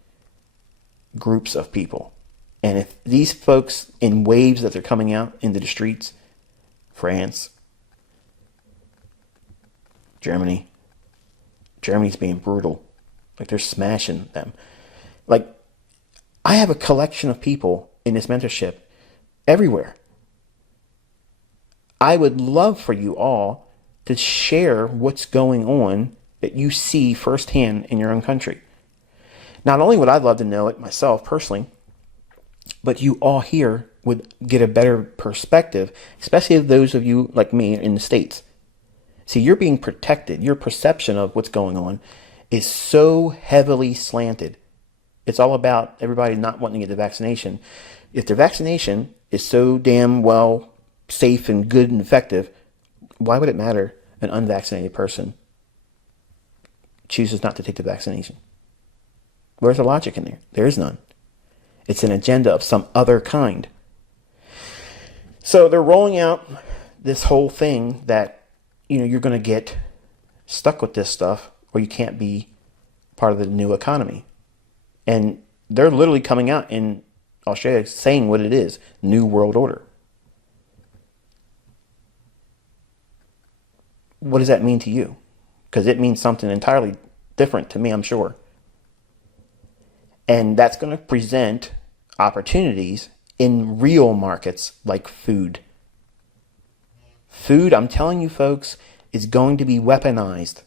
groups of people. And if these folks in waves that they're coming out into the streets, France, Germany's being brutal. Like, they're smashing them. Like, I have a collection of people in this mentorship everywhere. I would love for you all to share what's going on that you see firsthand in your own country. Not only would I love to know it myself personally, but you all here would get a better perspective, especially those of you like me in the States. See, you're being protected. Your perception of what's going on is so heavily slanted. It's all about everybody not wanting to get the vaccination. If the vaccination is so damn well safe and good and effective, why would it matter an unvaccinated person chooses not to take the vaccination? Where's the logic in there? There is none. It's an agenda of some other kind. So they're rolling out this whole thing that, you're going to get stuck with this stuff or you can't be part of the new economy. And they're literally coming out in Australia saying what it is, New World Order. What does that mean to you? Because it means something entirely different to me, I'm sure. And that's going to present opportunities in real markets like food. Food, I'm telling you folks, is going to be weaponized.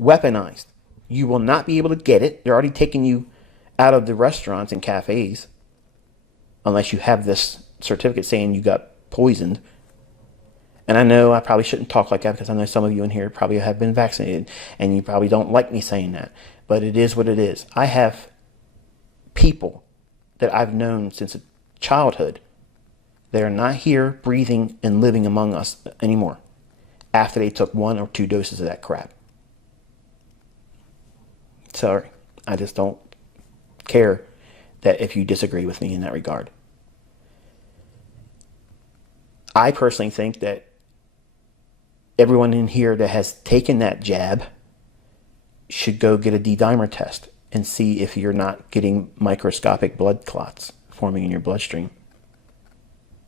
Weaponized. You will not be able to get it. They're already taking you out of the restaurants and cafes unless you have this certificate saying you got poisoned. And I know I probably shouldn't talk like that because I know some of you in here probably have been vaccinated and you probably don't like me saying that. But it is what it is. I have people that I've known since childhood that are not here breathing and living among us anymore after they took 1 or 2 doses of that crap. Sorry, I just don't care that if you disagree with me in that regard. I personally think that everyone in here that has taken that jab should go get a D-dimer test and see if you're not getting microscopic blood clots forming in your bloodstream.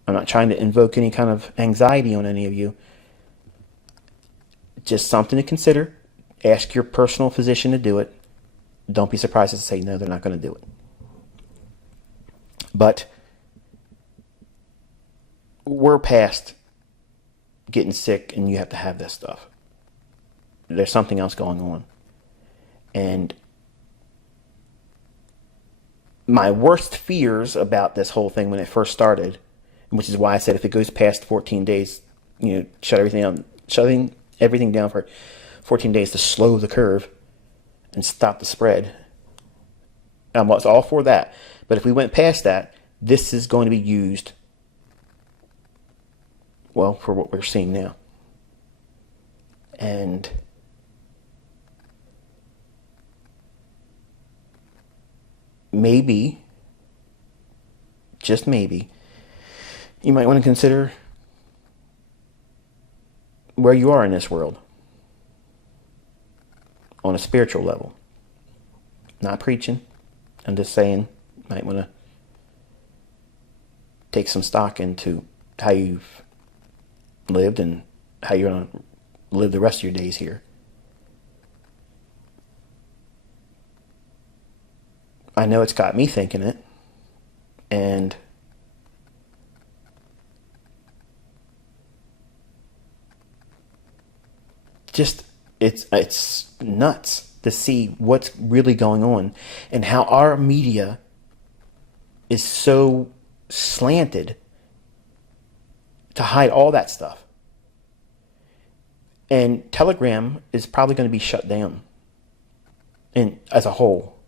I'm not trying to invoke any kind of anxiety on any of you. Just something to consider. Ask your personal physician to do it. Don't be surprised to say no, they're not going to do it. But we're past getting sick and you have to have this stuff. There's something else going on. And my worst fears about this whole thing when it first started, which is why I said if it goes past 14 days, shut everything down, shutting everything down for 14 days to slow the curve and stop the spread. I was all for that. But if we went past that, this is going to be used, well, for what we're seeing now. And maybe, just maybe, you might want to consider where you are in this world on a spiritual level. Not preaching. I'm just saying, you might want to take some stock into how you've lived and how you're going to live the rest of your days here. I know it's got me thinking it, and just it's nuts to see what's really going on and how our media is so slanted to hide all that stuff. And Telegram is probably going to be shut down and as a whole.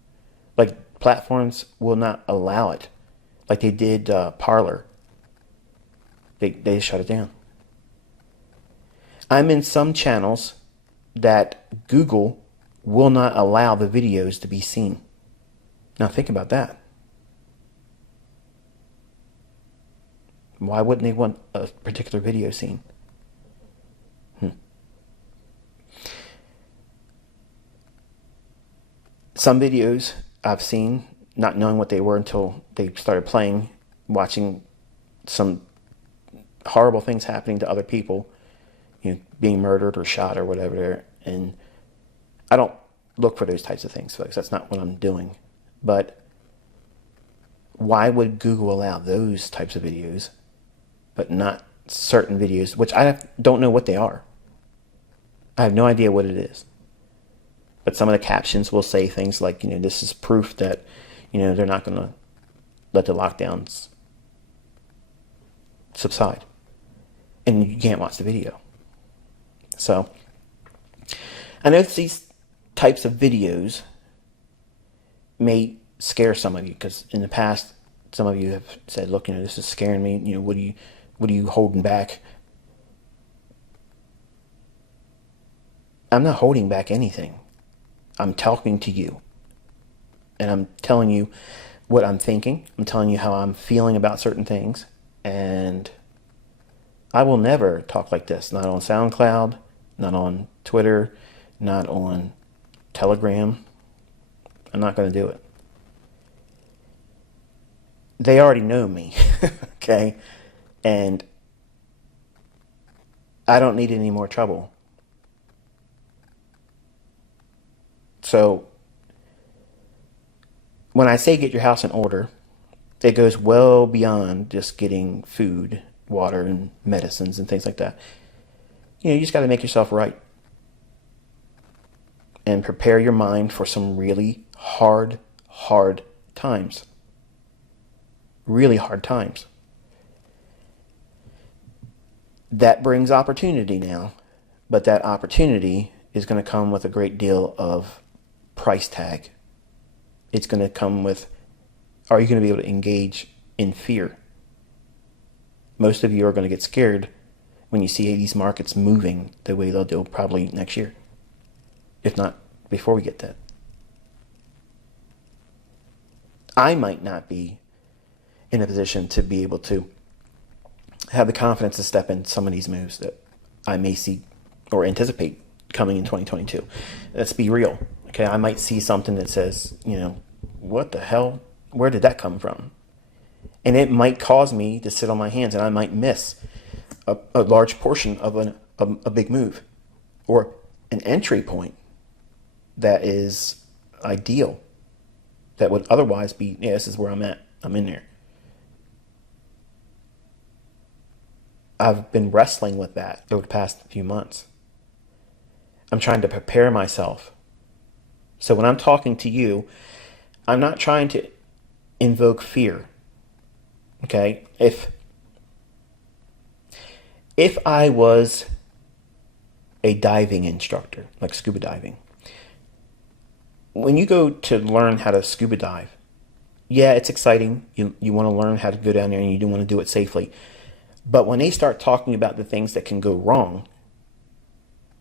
Like, platforms will not allow it. Like they did Parler. They shut it down. I'm in some channels that Google will not allow the videos to be seen. Now think about that. Why wouldn't they want a particular video seen? Some videos I've seen, not knowing what they were until they started playing, watching some horrible things happening to other people, being murdered or shot or whatever. And I don't look for those types of things, folks. That's not what I'm doing. But why would Google allow those types of videos, but not certain videos, which I don't know what they are? I have no idea what it is. But some of the captions will say things like, this is proof that, they're not going to let the lockdowns subside. And you can't watch the video. So, I know these types of videos may scare some of you, because in the past, some of you have said, look, this is scaring me. What are you holding back? I'm not holding back anything. I'm talking to you. And I'm telling you what I'm thinking. I'm telling you how I'm feeling about certain things. And I will never talk like this. Not on SoundCloud, not on Twitter, not on Telegram. I'm not going to do it. They already know me, okay? And I don't need any more trouble. So, when I say get your house in order, it goes well beyond just getting food, water, and medicines and things like that. You just got to make yourself right. And prepare your mind for some really hard times. Really hard times. That brings opportunity now, but that opportunity is going to come with a great deal of price tag. It's going to come with, are you going to be able to engage in fear? Most of you are going to get scared when you see these markets moving the way they'll do probably next year, if not before we get that. I might not be in a position to be able to have the confidence to step in some of these moves that I may see or anticipate coming in 2022. Let's be real. Okay, I might see something that says, what the hell? Where did that come from? And it might cause me to sit on my hands, and I might miss a large portion of a big move, or an entry point that is ideal, that would otherwise be, yeah, this is where I'm at. I'm in there. I've been wrestling with that over the past few months. I'm trying to prepare myself. So when I'm talking to you, I'm not trying to invoke fear. Okay? If I was a diving instructor, like scuba diving, when you go to learn how to scuba dive, yeah, it's exciting. You want to learn how to go down there, and you do want to do it safely. But when they start talking about the things that can go wrong,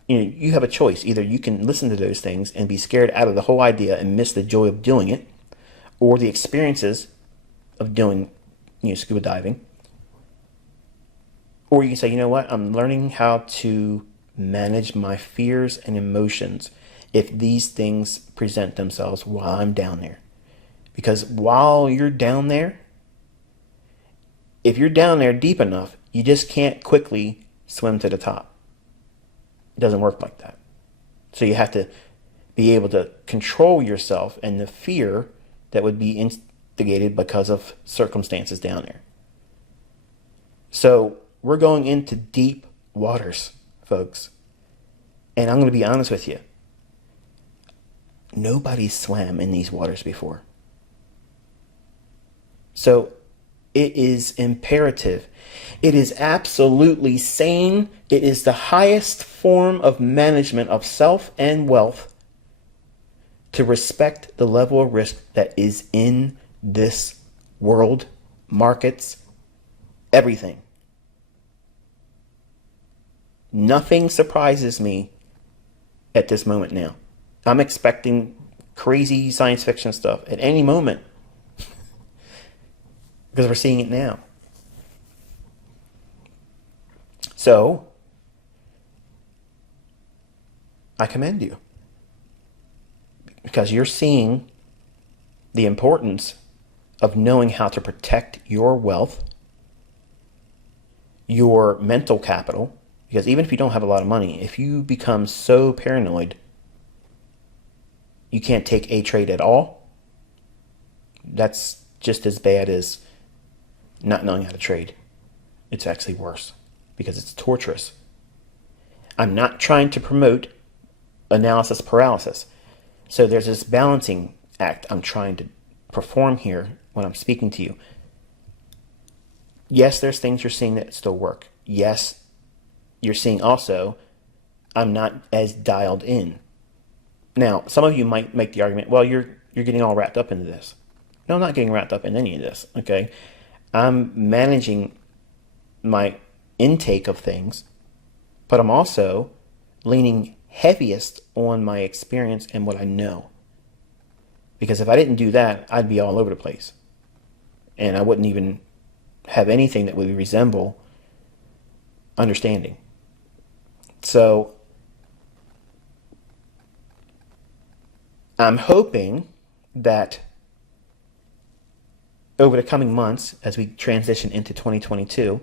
you have a choice. Either you can listen to those things and be scared out of the whole idea and miss the joy of doing it, or the experiences of doing, scuba diving. Or you can say, you know what, I'm learning how to manage my fears and emotions if these things present themselves while I'm down there. Because while you're down there, if you're down there deep enough, you just can't quickly swim to the top. It doesn't work like that. So you have to be able to control yourself and the fear that would be instigated because of circumstances down there. So we're going into deep waters, folks. And I'm going to be honest with you. Nobody swam in these waters before. So it is imperative. It is absolutely sane. It is the highest form of management of self and wealth to respect the level of risk that is in this world, markets, everything. Nothing surprises me at this moment now. I'm expecting crazy science fiction stuff at any moment because we're seeing it now. So, I commend you because you're seeing the importance of knowing how to protect your wealth, your mental capital, because even if you don't have a lot of money, if you become so paranoid you can't take a trade at all, that's just as bad as not knowing how to trade. It's actually worse because it's torturous. I'm not trying to promote analysis paralysis. So there's this balancing act I'm trying to perform here when I'm speaking to you. Yes, there's things you're seeing that still work. Yes, you're seeing also I'm not as dialed in. Now, some of you might make the argument, well, you're getting all wrapped up into this. No, I'm not getting wrapped up in any of this, okay? I'm managing my intake of things, but I'm also leaning heaviest on my experience and what I know. Because if I didn't do that, I'd be all over the place. And I wouldn't even have anything that would resemble understanding. So I'm hoping that over the coming months, as we transition into 2022,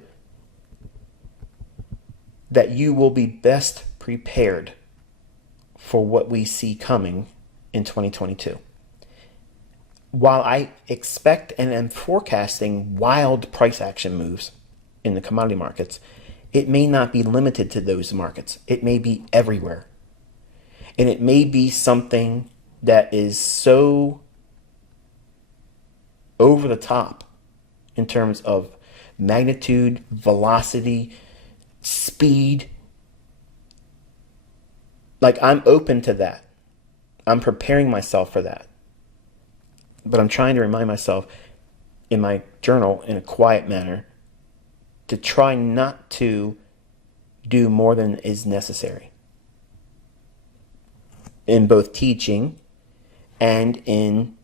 that you will be best prepared for what we see coming in 2022. While I expect and am forecasting wild price action moves in the commodity markets, it may not be limited to those markets. It may be everywhere. And it may be something that is so over the top in terms of magnitude, velocity, speed. Like, I'm open to that. I'm preparing myself for that. But I'm trying to remind myself in my journal in a quiet manner to try not to do more than is necessary in both teaching and in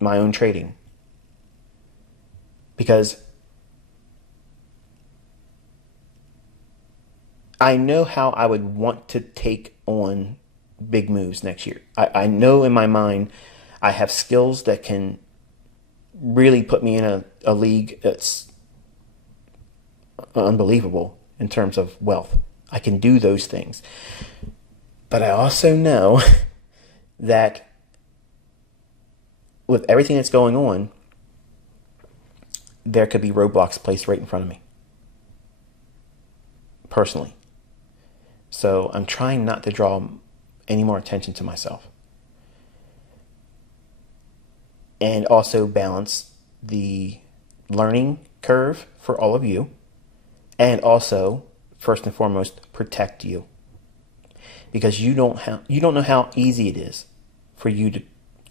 my own trading. Because I know how I would want to take on big moves next year. I know in my mind I have skills that can really put me in a league that's unbelievable in terms of wealth. I can do those things. But I also know that with everything that's going on, there could be roadblocks placed right in front of me. Personally. So I'm trying not to draw any more attention to myself. And also balance the learning curve for all of you. And also, first and foremost, protect you. Because you don't know how easy it is for you to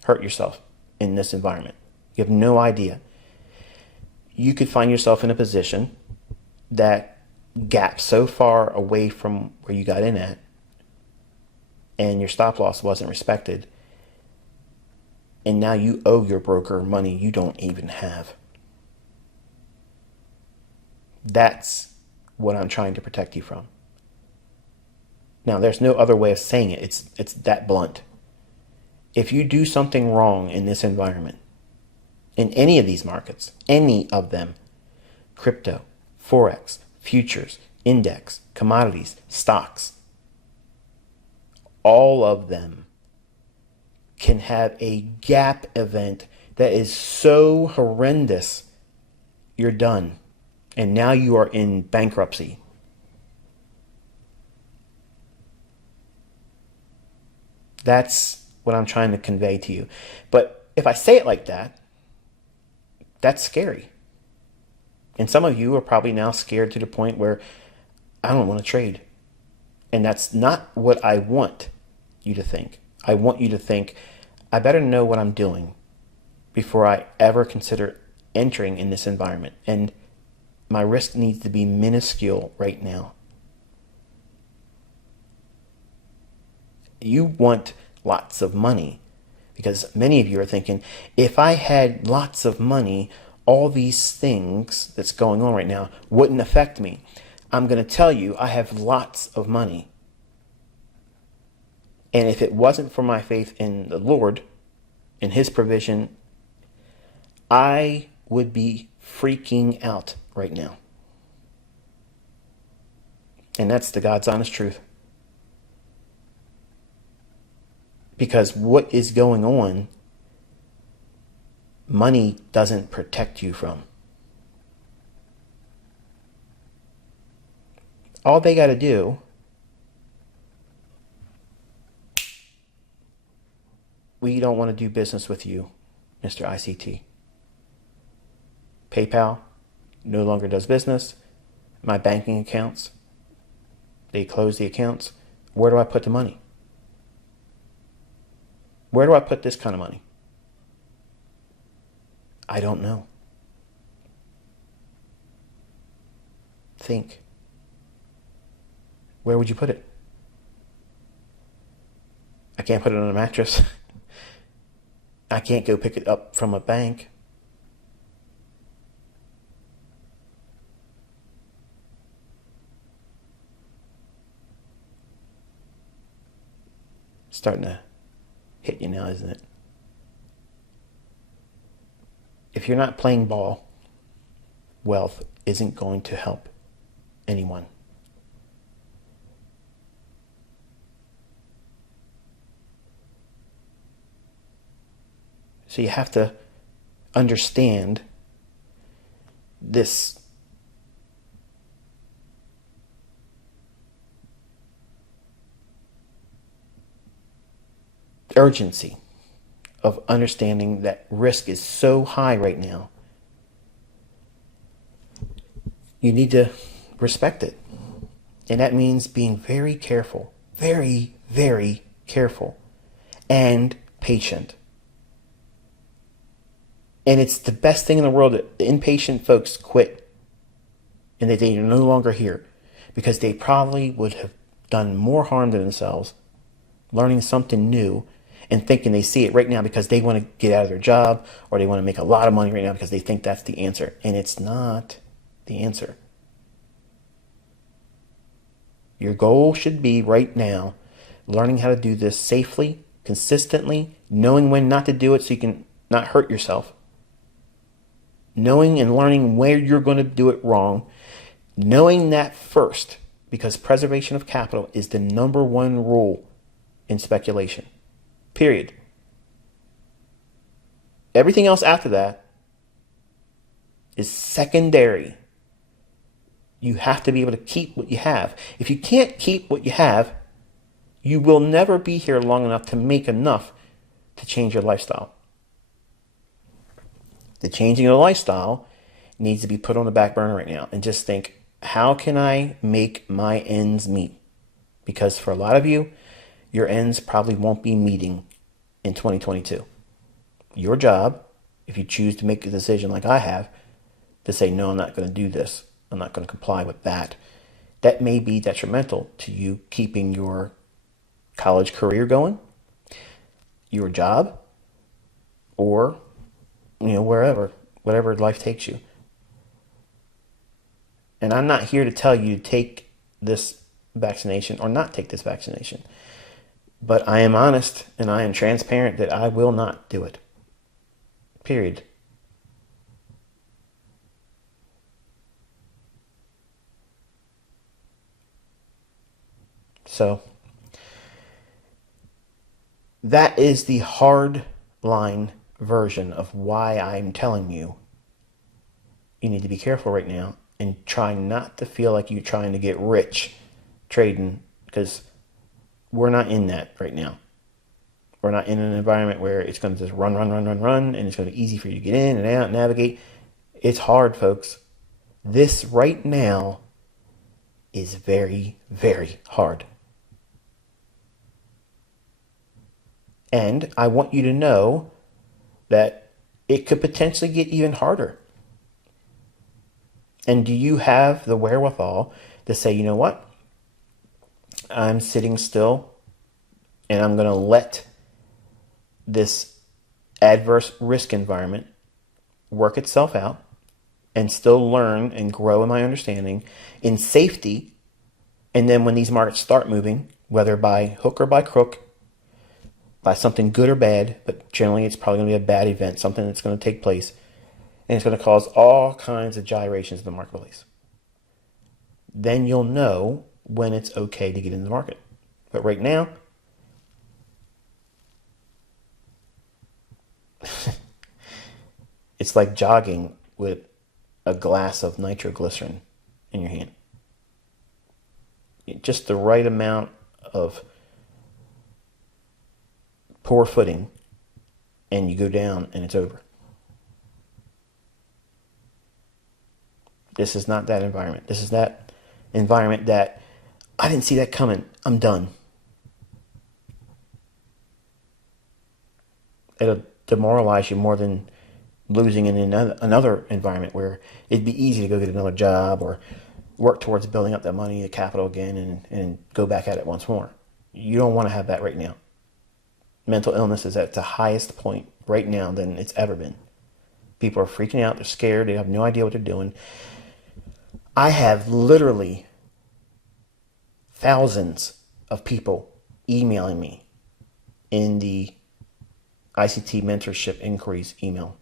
hurt yourself in this environment. You have no idea. You could find yourself in a position that gaps so far away from where you got in at, and your stop loss wasn't respected, and now you owe your broker money you don't even have. That's what I'm trying to protect you from. Now, there's no other way of saying it. It's that blunt. If you do something wrong in this environment, in any of these markets, any of them, crypto, forex, futures, index, commodities, stocks, all of them can have a gap event that is so horrendous, you're done. And now you are in bankruptcy. That's what I'm trying to convey to you. But if I say it like that, that's scary. And some of you are probably now scared to the point where I don't want to trade. And that's not what I want you to think. I want you to think, I better know what I'm doing before I ever consider entering in this environment. And my risk needs to be minuscule right now. You want lots of money because many of you are thinking, if I had lots of money, all these things that's going on right now wouldn't affect me. I'm going to tell you, I have lots of money. And if it wasn't for my faith in the Lord and His provision, I would be freaking out right now. And that's the God's honest truth. Because what is going on, money doesn't protect you from. All they got to do, we don't want to do business with you, Mr. ICT. PayPal no longer does business. My banking accounts, they close the accounts. Where do I put the money? Where do I put this kind of money? I don't know. Think. Where would you put it? I can't put it on a mattress. I can't go pick it up from a bank. Starting to hit you now, isn't it? If you're not playing ball, wealth isn't going to help anyone. So you have to understand this urgency of understanding that risk is so high right now. You need to respect it. And that means being very careful, very, very careful and patient. And it's the best thing in the world that the impatient folks quit and that they are no longer here, because they probably would have done more harm to themselves learning something new and thinking they see it right now because they want to get out of their job, or they want to make a lot of money right now because they think that's the answer. And it's not the answer. Your goal should be right now learning how to do this safely, consistently, knowing when not to do it so you can not hurt yourself. knowing and learning where you're going to do it wrong, knowing that first, because preservation of capital is the number one rule in speculation. Period. Everything else after that is secondary. You have to be able to keep what you have. If you can't keep what you have, you will never be here long enough to make enough to change your lifestyle. The changing of the lifestyle needs to be put on the back burner right now and just think, how can I make my ends meet? Because for a lot of you, your ends probably won't be meeting in 2022. Your job, if you choose to make a decision like I have, to say, no, I'm not going to do this, I'm not going to comply with that, that may be detrimental to you keeping your college career going, your job, or wherever, whatever life takes you. And I'm not here to tell you to take this vaccination or not take this vaccination. But I am honest and I am transparent that I will not do it. Period. So that is the hard line version of why I'm telling you need to be careful right now and try not to feel like you're trying to get rich trading, because we're not in that right now. We're not in an environment where it's going to just run, and it's going to be easy for you to get in and out, navigate. It's hard, folks. This right now is very, very hard. And I want you to know that it could potentially get even harder. And do you have the wherewithal to say, you know what? I'm sitting still and I'm going to let this adverse risk environment work itself out and still learn and grow in my understanding in safety. And then when these markets start moving, whether by hook or by crook, by something good or bad, but generally it's probably going to be a bad event, something that's going to take place, and it's going to cause all kinds of gyrations in the marketplace. Then you'll know when it's okay to get in the market. But right now, it's like jogging with a glass of nitroglycerin in your hand. Just the right amount of poor footing, and you go down and it's over. This is not that environment. This is that environment that I didn't see that coming. I'm done. It'll demoralize you more than losing in another environment where it'd be easy to go get another job or work towards building up that money, the capital again, and go back at it once more. You don't want to have that right now. Mental illness is at the highest point right now than it's ever been. People are freaking out. They're scared. They have no idea what they're doing. I have literally thousands of people emailing me in the ICT mentorship inquiries email.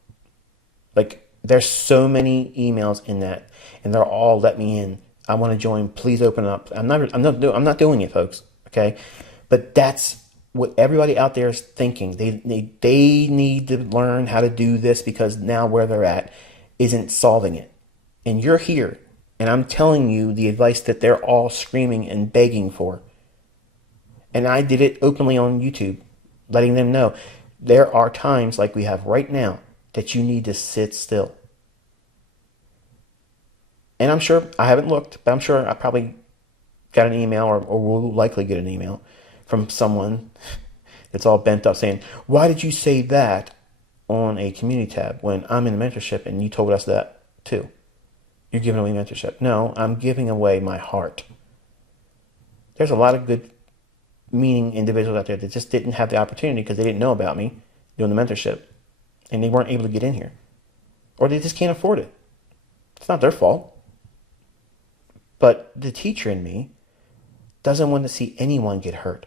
Like, there's so many emails in that, and they're all, let me in. I want to join. Please open up. I'm not doing it, folks. Okay, but that's what everybody out there is thinking. They need to learn how to do this because now where they're at isn't solving it. And you're here, and I'm telling you the advice that they're all screaming and begging for. And I did it openly on YouTube, letting them know there are times like we have right now that you need to sit still. And I'm sure, I haven't looked, but I'm sure I probably got an email or will likely get an email from someone that's all bent up saying, why did you say that on a community tab when I'm in a mentorship and you told us that too? You're giving away mentorship. No, I'm giving away my heart. There's a lot of good meaning individuals out there that just didn't have the opportunity because they didn't know about me doing the mentorship and they weren't able to get in here. Or they just can't afford it. It's not their fault. But the teacher in me doesn't want to see anyone get hurt.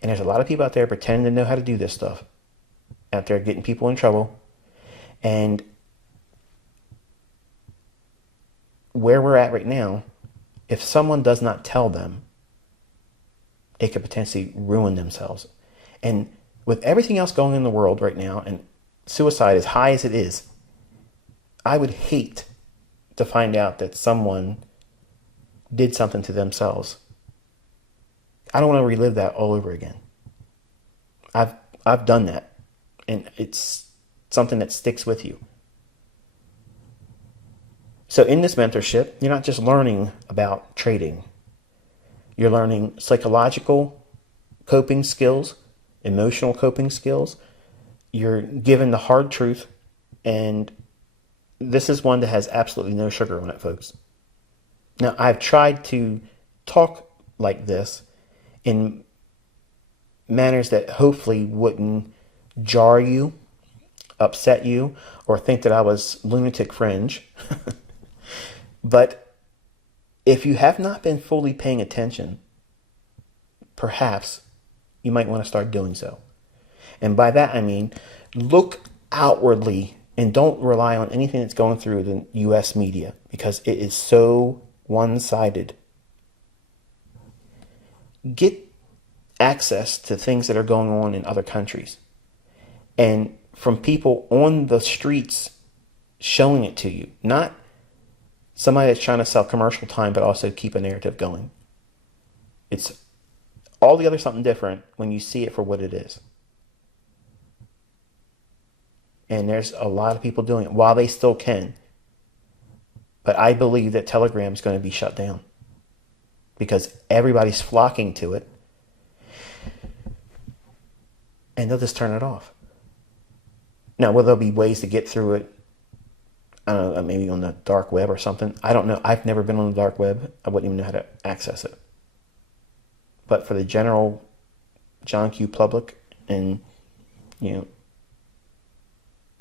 And there's a lot of people out there pretending to know how to do this stuff. Out there getting people in trouble. And where we're at right now, if someone does not tell them, it could potentially ruin themselves. And with everything else going on in the world right now, and suicide as high as it is, I would hate to find out that someone did something to themselves. I don't want to relive that all over again. I've done that, and it's something that sticks with you. So in this mentorship, you're not just learning about trading. You're learning psychological coping skills, emotional coping skills. You're given the hard truth, and this is one that has absolutely no sugar on it, folks. Now, I've tried to talk like this in manners that hopefully wouldn't jar you, upset you, or think that I was lunatic fringe. But if you have not been fully paying attention, perhaps you might want to start doing so. And by that I mean, look outwardly and don't rely on anything that's going through the US media, because it is so one-sided. Get access to things that are going on in other countries, and from people on the streets showing it to you, not somebody that's trying to sell commercial time but also keep a narrative going. It's altogether something different when you see it for what it is. And there's a lot of people doing it while they still can. But I believe that Telegram is going to be shut down because everybody's flocking to it, and they'll just turn it off. Now, will there be ways to get through it? I don't know, maybe on the dark web or something. I don't know. I've never been on the dark web. I wouldn't even know how to access it. But for the general John Q. public and,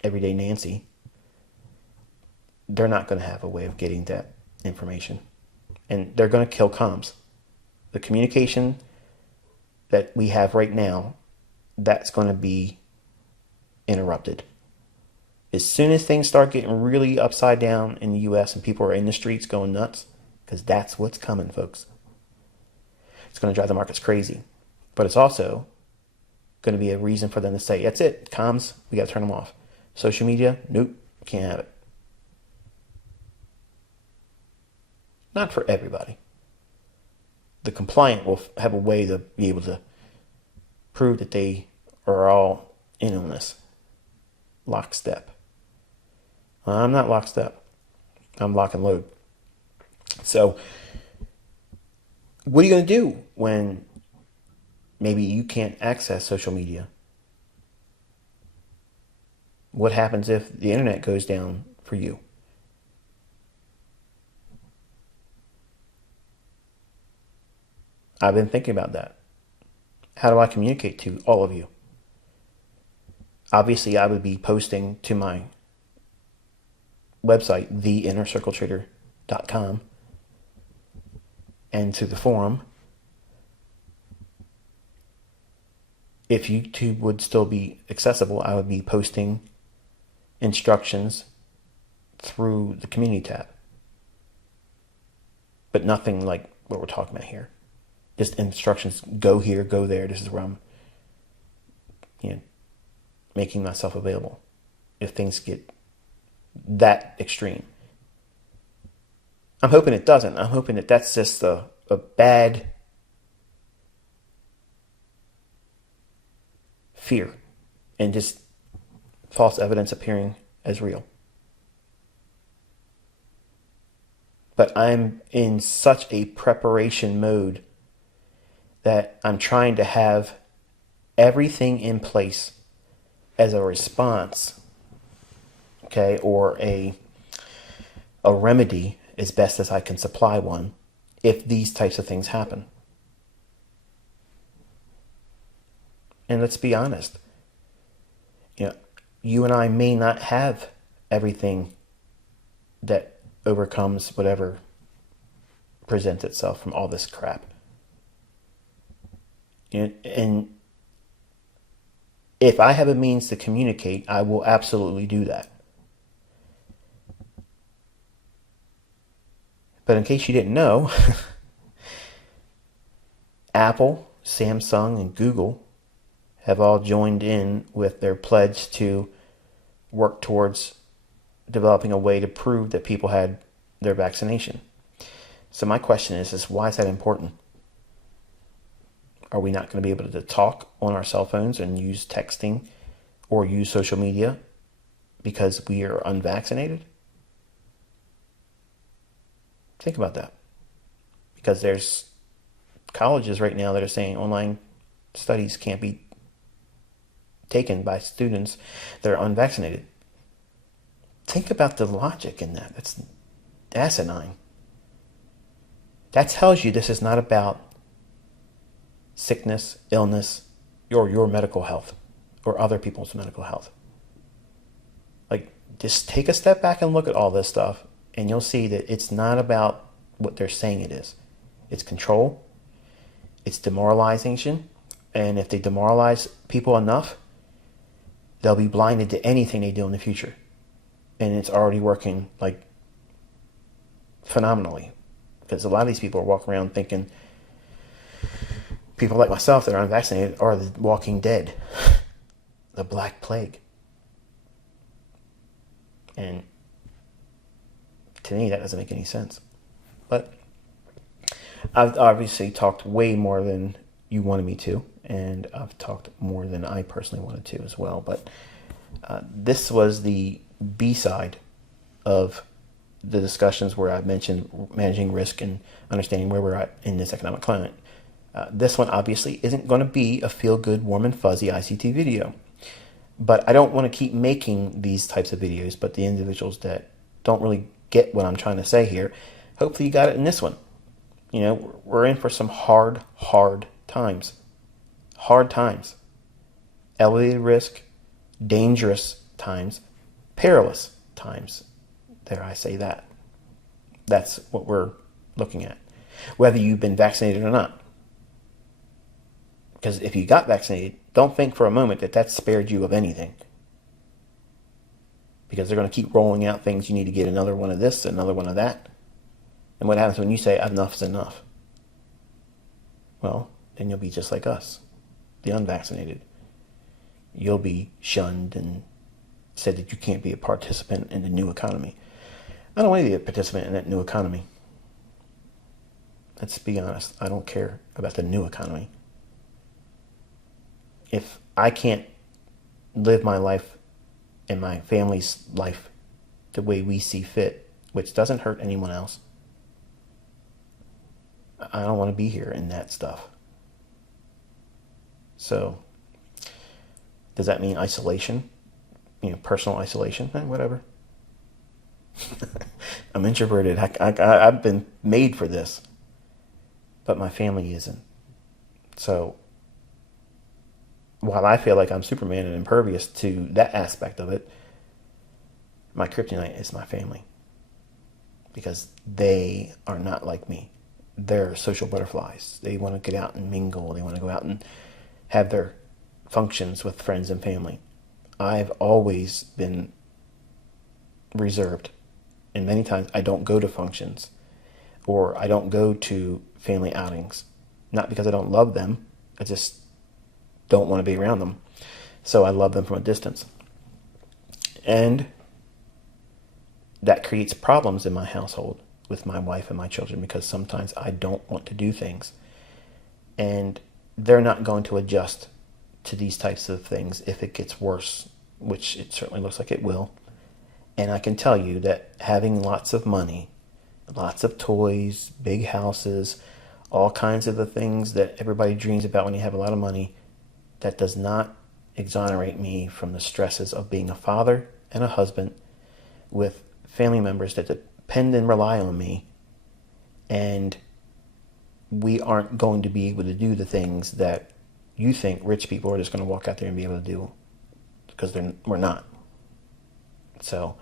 everyday Nancy, they're not going to have a way of getting that information. And they're going to kill comms. The communication that we have right now, that's going to be interrupted. As soon as things start getting really upside down in the US and people are in the streets going nuts, because that's what's coming, folks. It's going to drive the markets crazy. But it's also going to be a reason for them to say, that's it, comms, we got to turn them off. Social media, nope, can't have it. Not for everybody. The compliant will have a way to be able to prove that they are all in on this. Lockstep. I'm not lockstep. I'm lock and load. So, what are you going to do when maybe you can't access social media? What happens if the internet goes down for you? I've been thinking about that. How do I communicate to all of you? Obviously, I would be posting to my website, theinnercircletrader.com, and to the forum. If YouTube would still be accessible, I would be posting instructions through the community tab. But nothing like what we're talking about here. Just instructions, go here, go there. This is where I'm, making myself available if things get that extreme. I'm hoping it doesn't. I'm hoping that that's just a bad fear and just false evidence appearing as real. But I'm in such a preparation mode that I'm trying to have everything in place as a response, okay, or a remedy as best as I can supply one if these types of things happen. And let's be honest, you and I may not have everything that overcomes whatever presents itself from all this crap. And if I have a means to communicate, I will absolutely do that. But in case you didn't know, Apple, Samsung, and Google have all joined in with their pledge to work towards developing a way to prove that people had their vaccination. So my question is why is that important? Are we not going to be able to talk on our cell phones and use texting or use social media because we are unvaccinated? Think about that. Because there's colleges right now that are saying online studies can't be taken by students that are unvaccinated. Think about the logic in that. That's asinine. That tells you this is not about sickness, illness, or your medical health or other people's medical health. Like, just take a step back and look at all this stuff, and you'll see that it's not about what they're saying it is. It's control. It's demoralization. And if they demoralize people enough, they'll be blinded to anything they do in the future. And it's already working like phenomenally. Because a lot of these people are walking around thinking people like myself that are unvaccinated are the walking dead. The Black Plague. And to me, that doesn't make any sense. But I've obviously talked way more than you wanted me to. And I've talked more than I personally wanted to as well. But this was the B-side of the discussions where I mentioned managing risk and understanding where we're at in this economic climate. This one obviously isn't going to be a feel-good, warm and fuzzy ICT video. But I don't want to keep making these types of videos, but the individuals that don't really get what I'm trying to say here, hopefully you got it in this one. You know, we're in for some hard times. Hard times. Elevated risk, dangerous times, perilous times. Dare I say that? That's what we're looking at. Whether you've been vaccinated or not. Because if you got vaccinated, don't think for a moment that that spared you of anything. Because they're going to keep rolling out things. You need to get another one of this, another one of that. And what happens when you say enough's enough? Well, then you'll be just like us, the unvaccinated. You'll be shunned and said that you can't be a participant in the new economy. I don't want to be a participant in that new economy. Let's be honest. I don't care about the new economy. If I can't live my life and my family's life the way we see fit, which doesn't hurt anyone else, I don't want to be here in that stuff. So, does that mean isolation? You know, personal isolation? Whatever. I'm introverted. I've been made for this. But my family isn't. So, while I feel like I'm Superman and impervious to that aspect of it, my kryptonite is my family. Because they are not like me. They're social butterflies. They want to get out and mingle. They want to go out and have their functions with friends and family. I've always been reserved. And many times I don't go to functions. Or I don't go to family outings. Not because I don't love them. I just don't want to be around them. So I love them from a distance. And that creates problems in my household with my wife and my children because sometimes I don't want to do things. And they're not going to adjust to these types of things if it gets worse, which it certainly looks like it will. And I can tell you that having lots of money, lots of toys, big houses, all kinds of the things that everybody dreams about when you have a lot of money, that does not exonerate me from the stresses of being a father and a husband with family members that depend and rely on me. And we aren't going to be able to do the things that you think rich people are just going to walk out there and be able to do, because we're not. So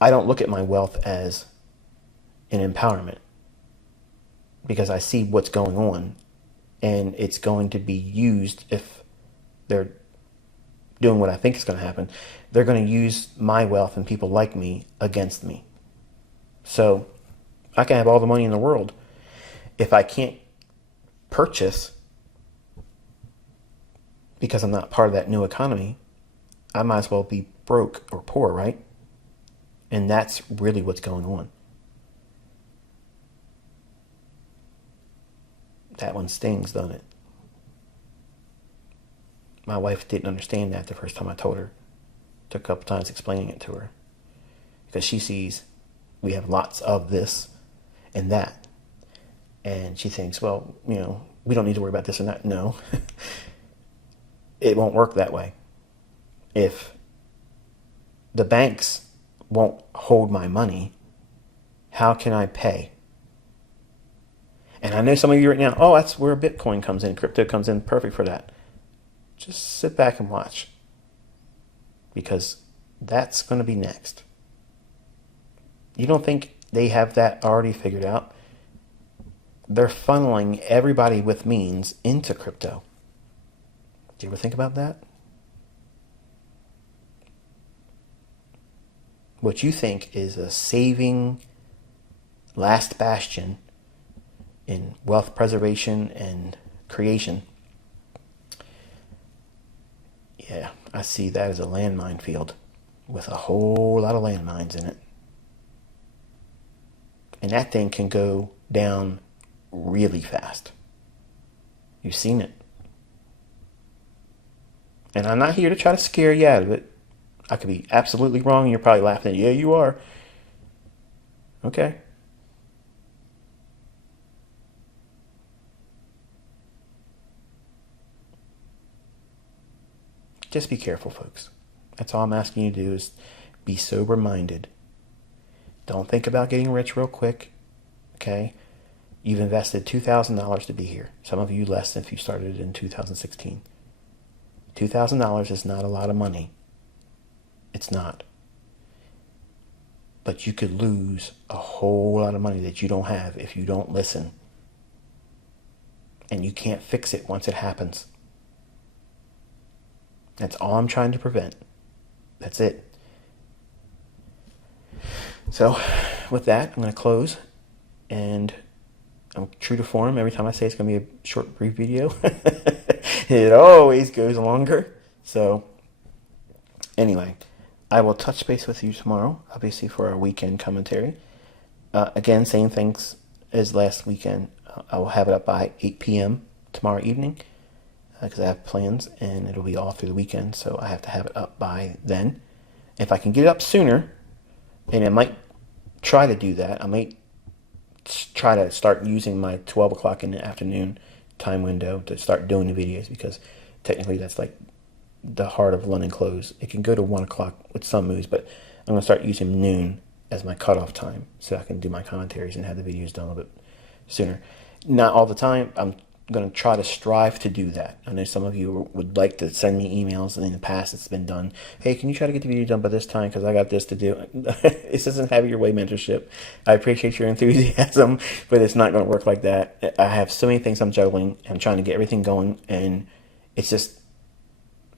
I don't look at my wealth as an empowerment, because I see what's going on, and it's going to be used, if they're doing what I think is going to happen, they're going to use my wealth and people like me against me. So I can have all the money in the world. If I can't purchase because I'm not part of that new economy, I might as well be broke or poor, right? And that's really what's going on. That one stings, doesn't it? My wife didn't understand that the first time I told her. Took a couple times explaining it to her. Because she sees we have lots of this and that. And she thinks, well, we don't need to worry about this and that. No. It won't work that way. If the banks won't hold my money, how can I pay? And I know some of you right now, oh, that's where Bitcoin comes in. Crypto comes in perfect for that. Just sit back and watch. Because that's going to be next. You don't think they have that already figured out? They're funneling everybody with means into crypto. Do you ever think about that? What you think is a saving last bastion in wealth preservation and creation. Yeah, I see that as a landmine field with a whole lot of landmines in it. And that thing can go down really fast. You've seen it. And I'm not here to try to scare you out of it. I could be absolutely wrong and you're probably laughing at, yeah, you are. Okay. Just be careful, folks. That's all I'm asking you to do is be sober-minded. Don't think about getting rich real quick. Okay? You've invested $2,000 to be here. Some of you less if you started in 2016. $2,000 is not a lot of money. It's not. But you could lose a whole lot of money that you don't have if you don't listen. And you can't fix it once it happens. That's all I'm trying to prevent. That's it. So, with that, I'm going to close. And I'm true to form. Every time I say it's going to be a short, brief video, it always goes longer. So, anyway, I will touch base with you tomorrow, obviously, for our weekend commentary. Again, same things as last weekend. I will have it up by 8 p.m. tomorrow evening because I have plans, and it'll be all through the weekend, so I have to have it up by then. If I can get it up sooner, and I might try to do that, I might try to start using my 12 o'clock in the afternoon time window to start doing the videos, because technically that's like the heart of London close. It can go to 1 o'clock with some moves, but I'm going to start using noon as my cutoff time so I can do my commentaries and have the videos done a little bit sooner. Not all the time. I'm going to try to strive to do that. I know some of you would like to send me emails, and in the past it's been done. Hey, can you try to get the video done by this time because I got this to do? This isn't Have Your Way mentorship. I appreciate your enthusiasm, but it's not going to work like that. I have so many things I'm juggling. I'm trying to get everything going, and it's just,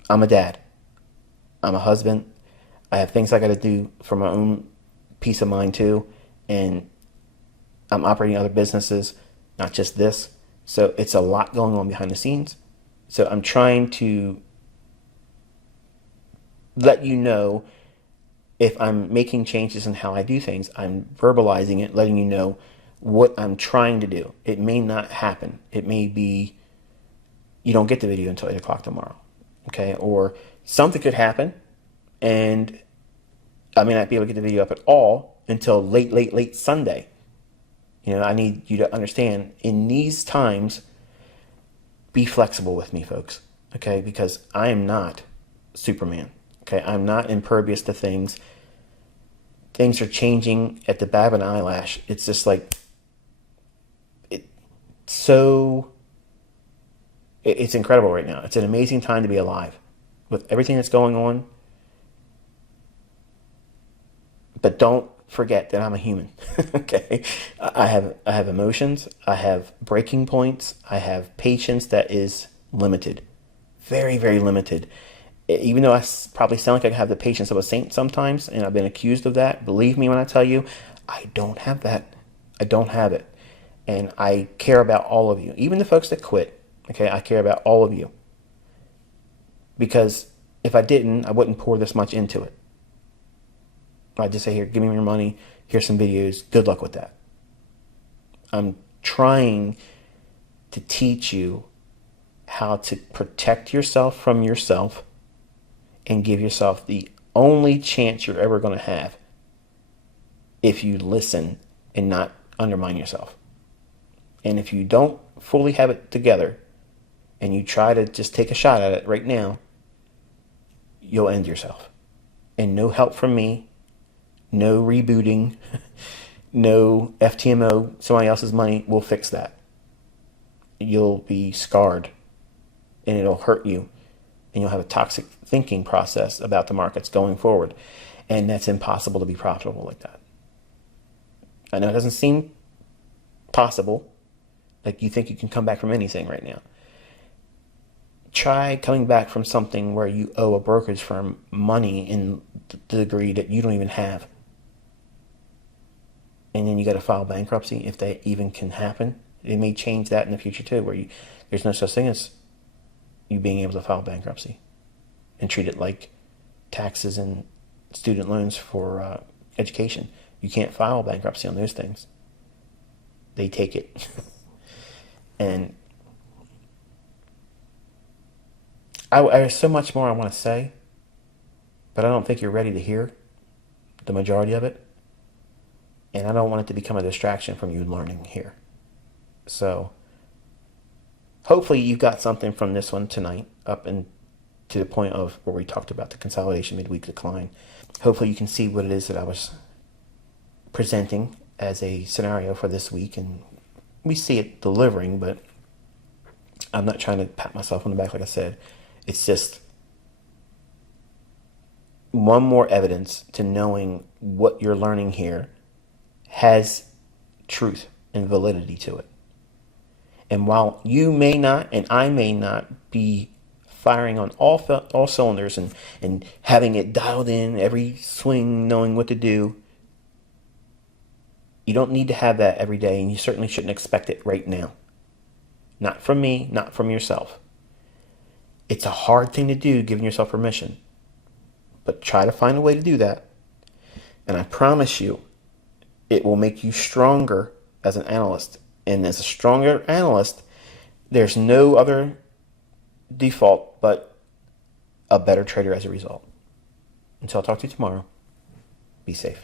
I'm a dad. I'm a husband. I have things I got to do for my own peace of mind too, and I'm operating other businesses, not just this. So it's a lot going on behind the scenes. So I'm trying to let you know if I'm making changes in how I do things. I'm verbalizing it, letting you know what I'm trying to do. It may not happen. It may be you don't get the video until 8 o'clock tomorrow. Okay? Or something could happen and I may not be able to get the video up at all until late Sunday. I need you to understand, in these times, be flexible with me, folks, okay? Because I am not Superman, okay? I'm not impervious to things. Things are changing at the bab of an eyelash. It's just like, it's incredible right now. It's an amazing time to be alive with everything that's going on. But don't forget that I'm a human. Okay, I have emotions. I have breaking points. I have patience that is limited, very, very limited. Even though I probably sound like I have the patience of a saint sometimes, and I've been accused of that. Believe me when I tell you, I don't have that. I don't have it. And I care about all of you, even the folks that quit. Okay, I care about all of you. Because if I didn't, I wouldn't pour this much into it. I'd just say, here, give me your money. Here's some videos. Good luck with that. I'm trying to teach you how to protect yourself from yourself and give yourself the only chance you're ever going to have if you listen and not undermine yourself. And if you don't fully have it together and you try to just take a shot at it right now, you'll end yourself. And no help from me, no rebooting, no FTMO, somebody else's money will fix that. You'll be scarred and it'll hurt you. And you'll have a toxic thinking process about the markets going forward. And that's impossible to be profitable like that. I know it doesn't seem possible. Like you think you can come back from anything right now. Try coming back from something where you owe a brokerage firm money in the degree that you don't even have. And then you got to file bankruptcy if that even can happen. It may change that in the future too, where there's no such thing as you being able to file bankruptcy and treat it like taxes and student loans for education. You can't file bankruptcy on those things. They take it. And there's so much more I want to say, but I don't think you're ready to hear the majority of it. And I don't want it to become a distraction from you learning here. So hopefully you got something from this one tonight up and to the point of where we talked about the consolidation midweek decline. Hopefully you can see what it is that I was presenting as a scenario for this week, and we see it delivering, but I'm not trying to pat myself on the back like I said. It's just one more evidence to knowing what you're learning here has truth and validity to it. And while you may not and I may not be firing on all cylinders and having it dialed in every swing, knowing what to do, you don't need to have that every day, and you certainly shouldn't expect it right now. Not from me, not from yourself. It's a hard thing to do, giving yourself permission. But try to find a way to do that. And I promise you, it will make you stronger as an analyst. And as a stronger analyst, there's no other default but a better trader as a result. Until I talk to you tomorrow, be safe.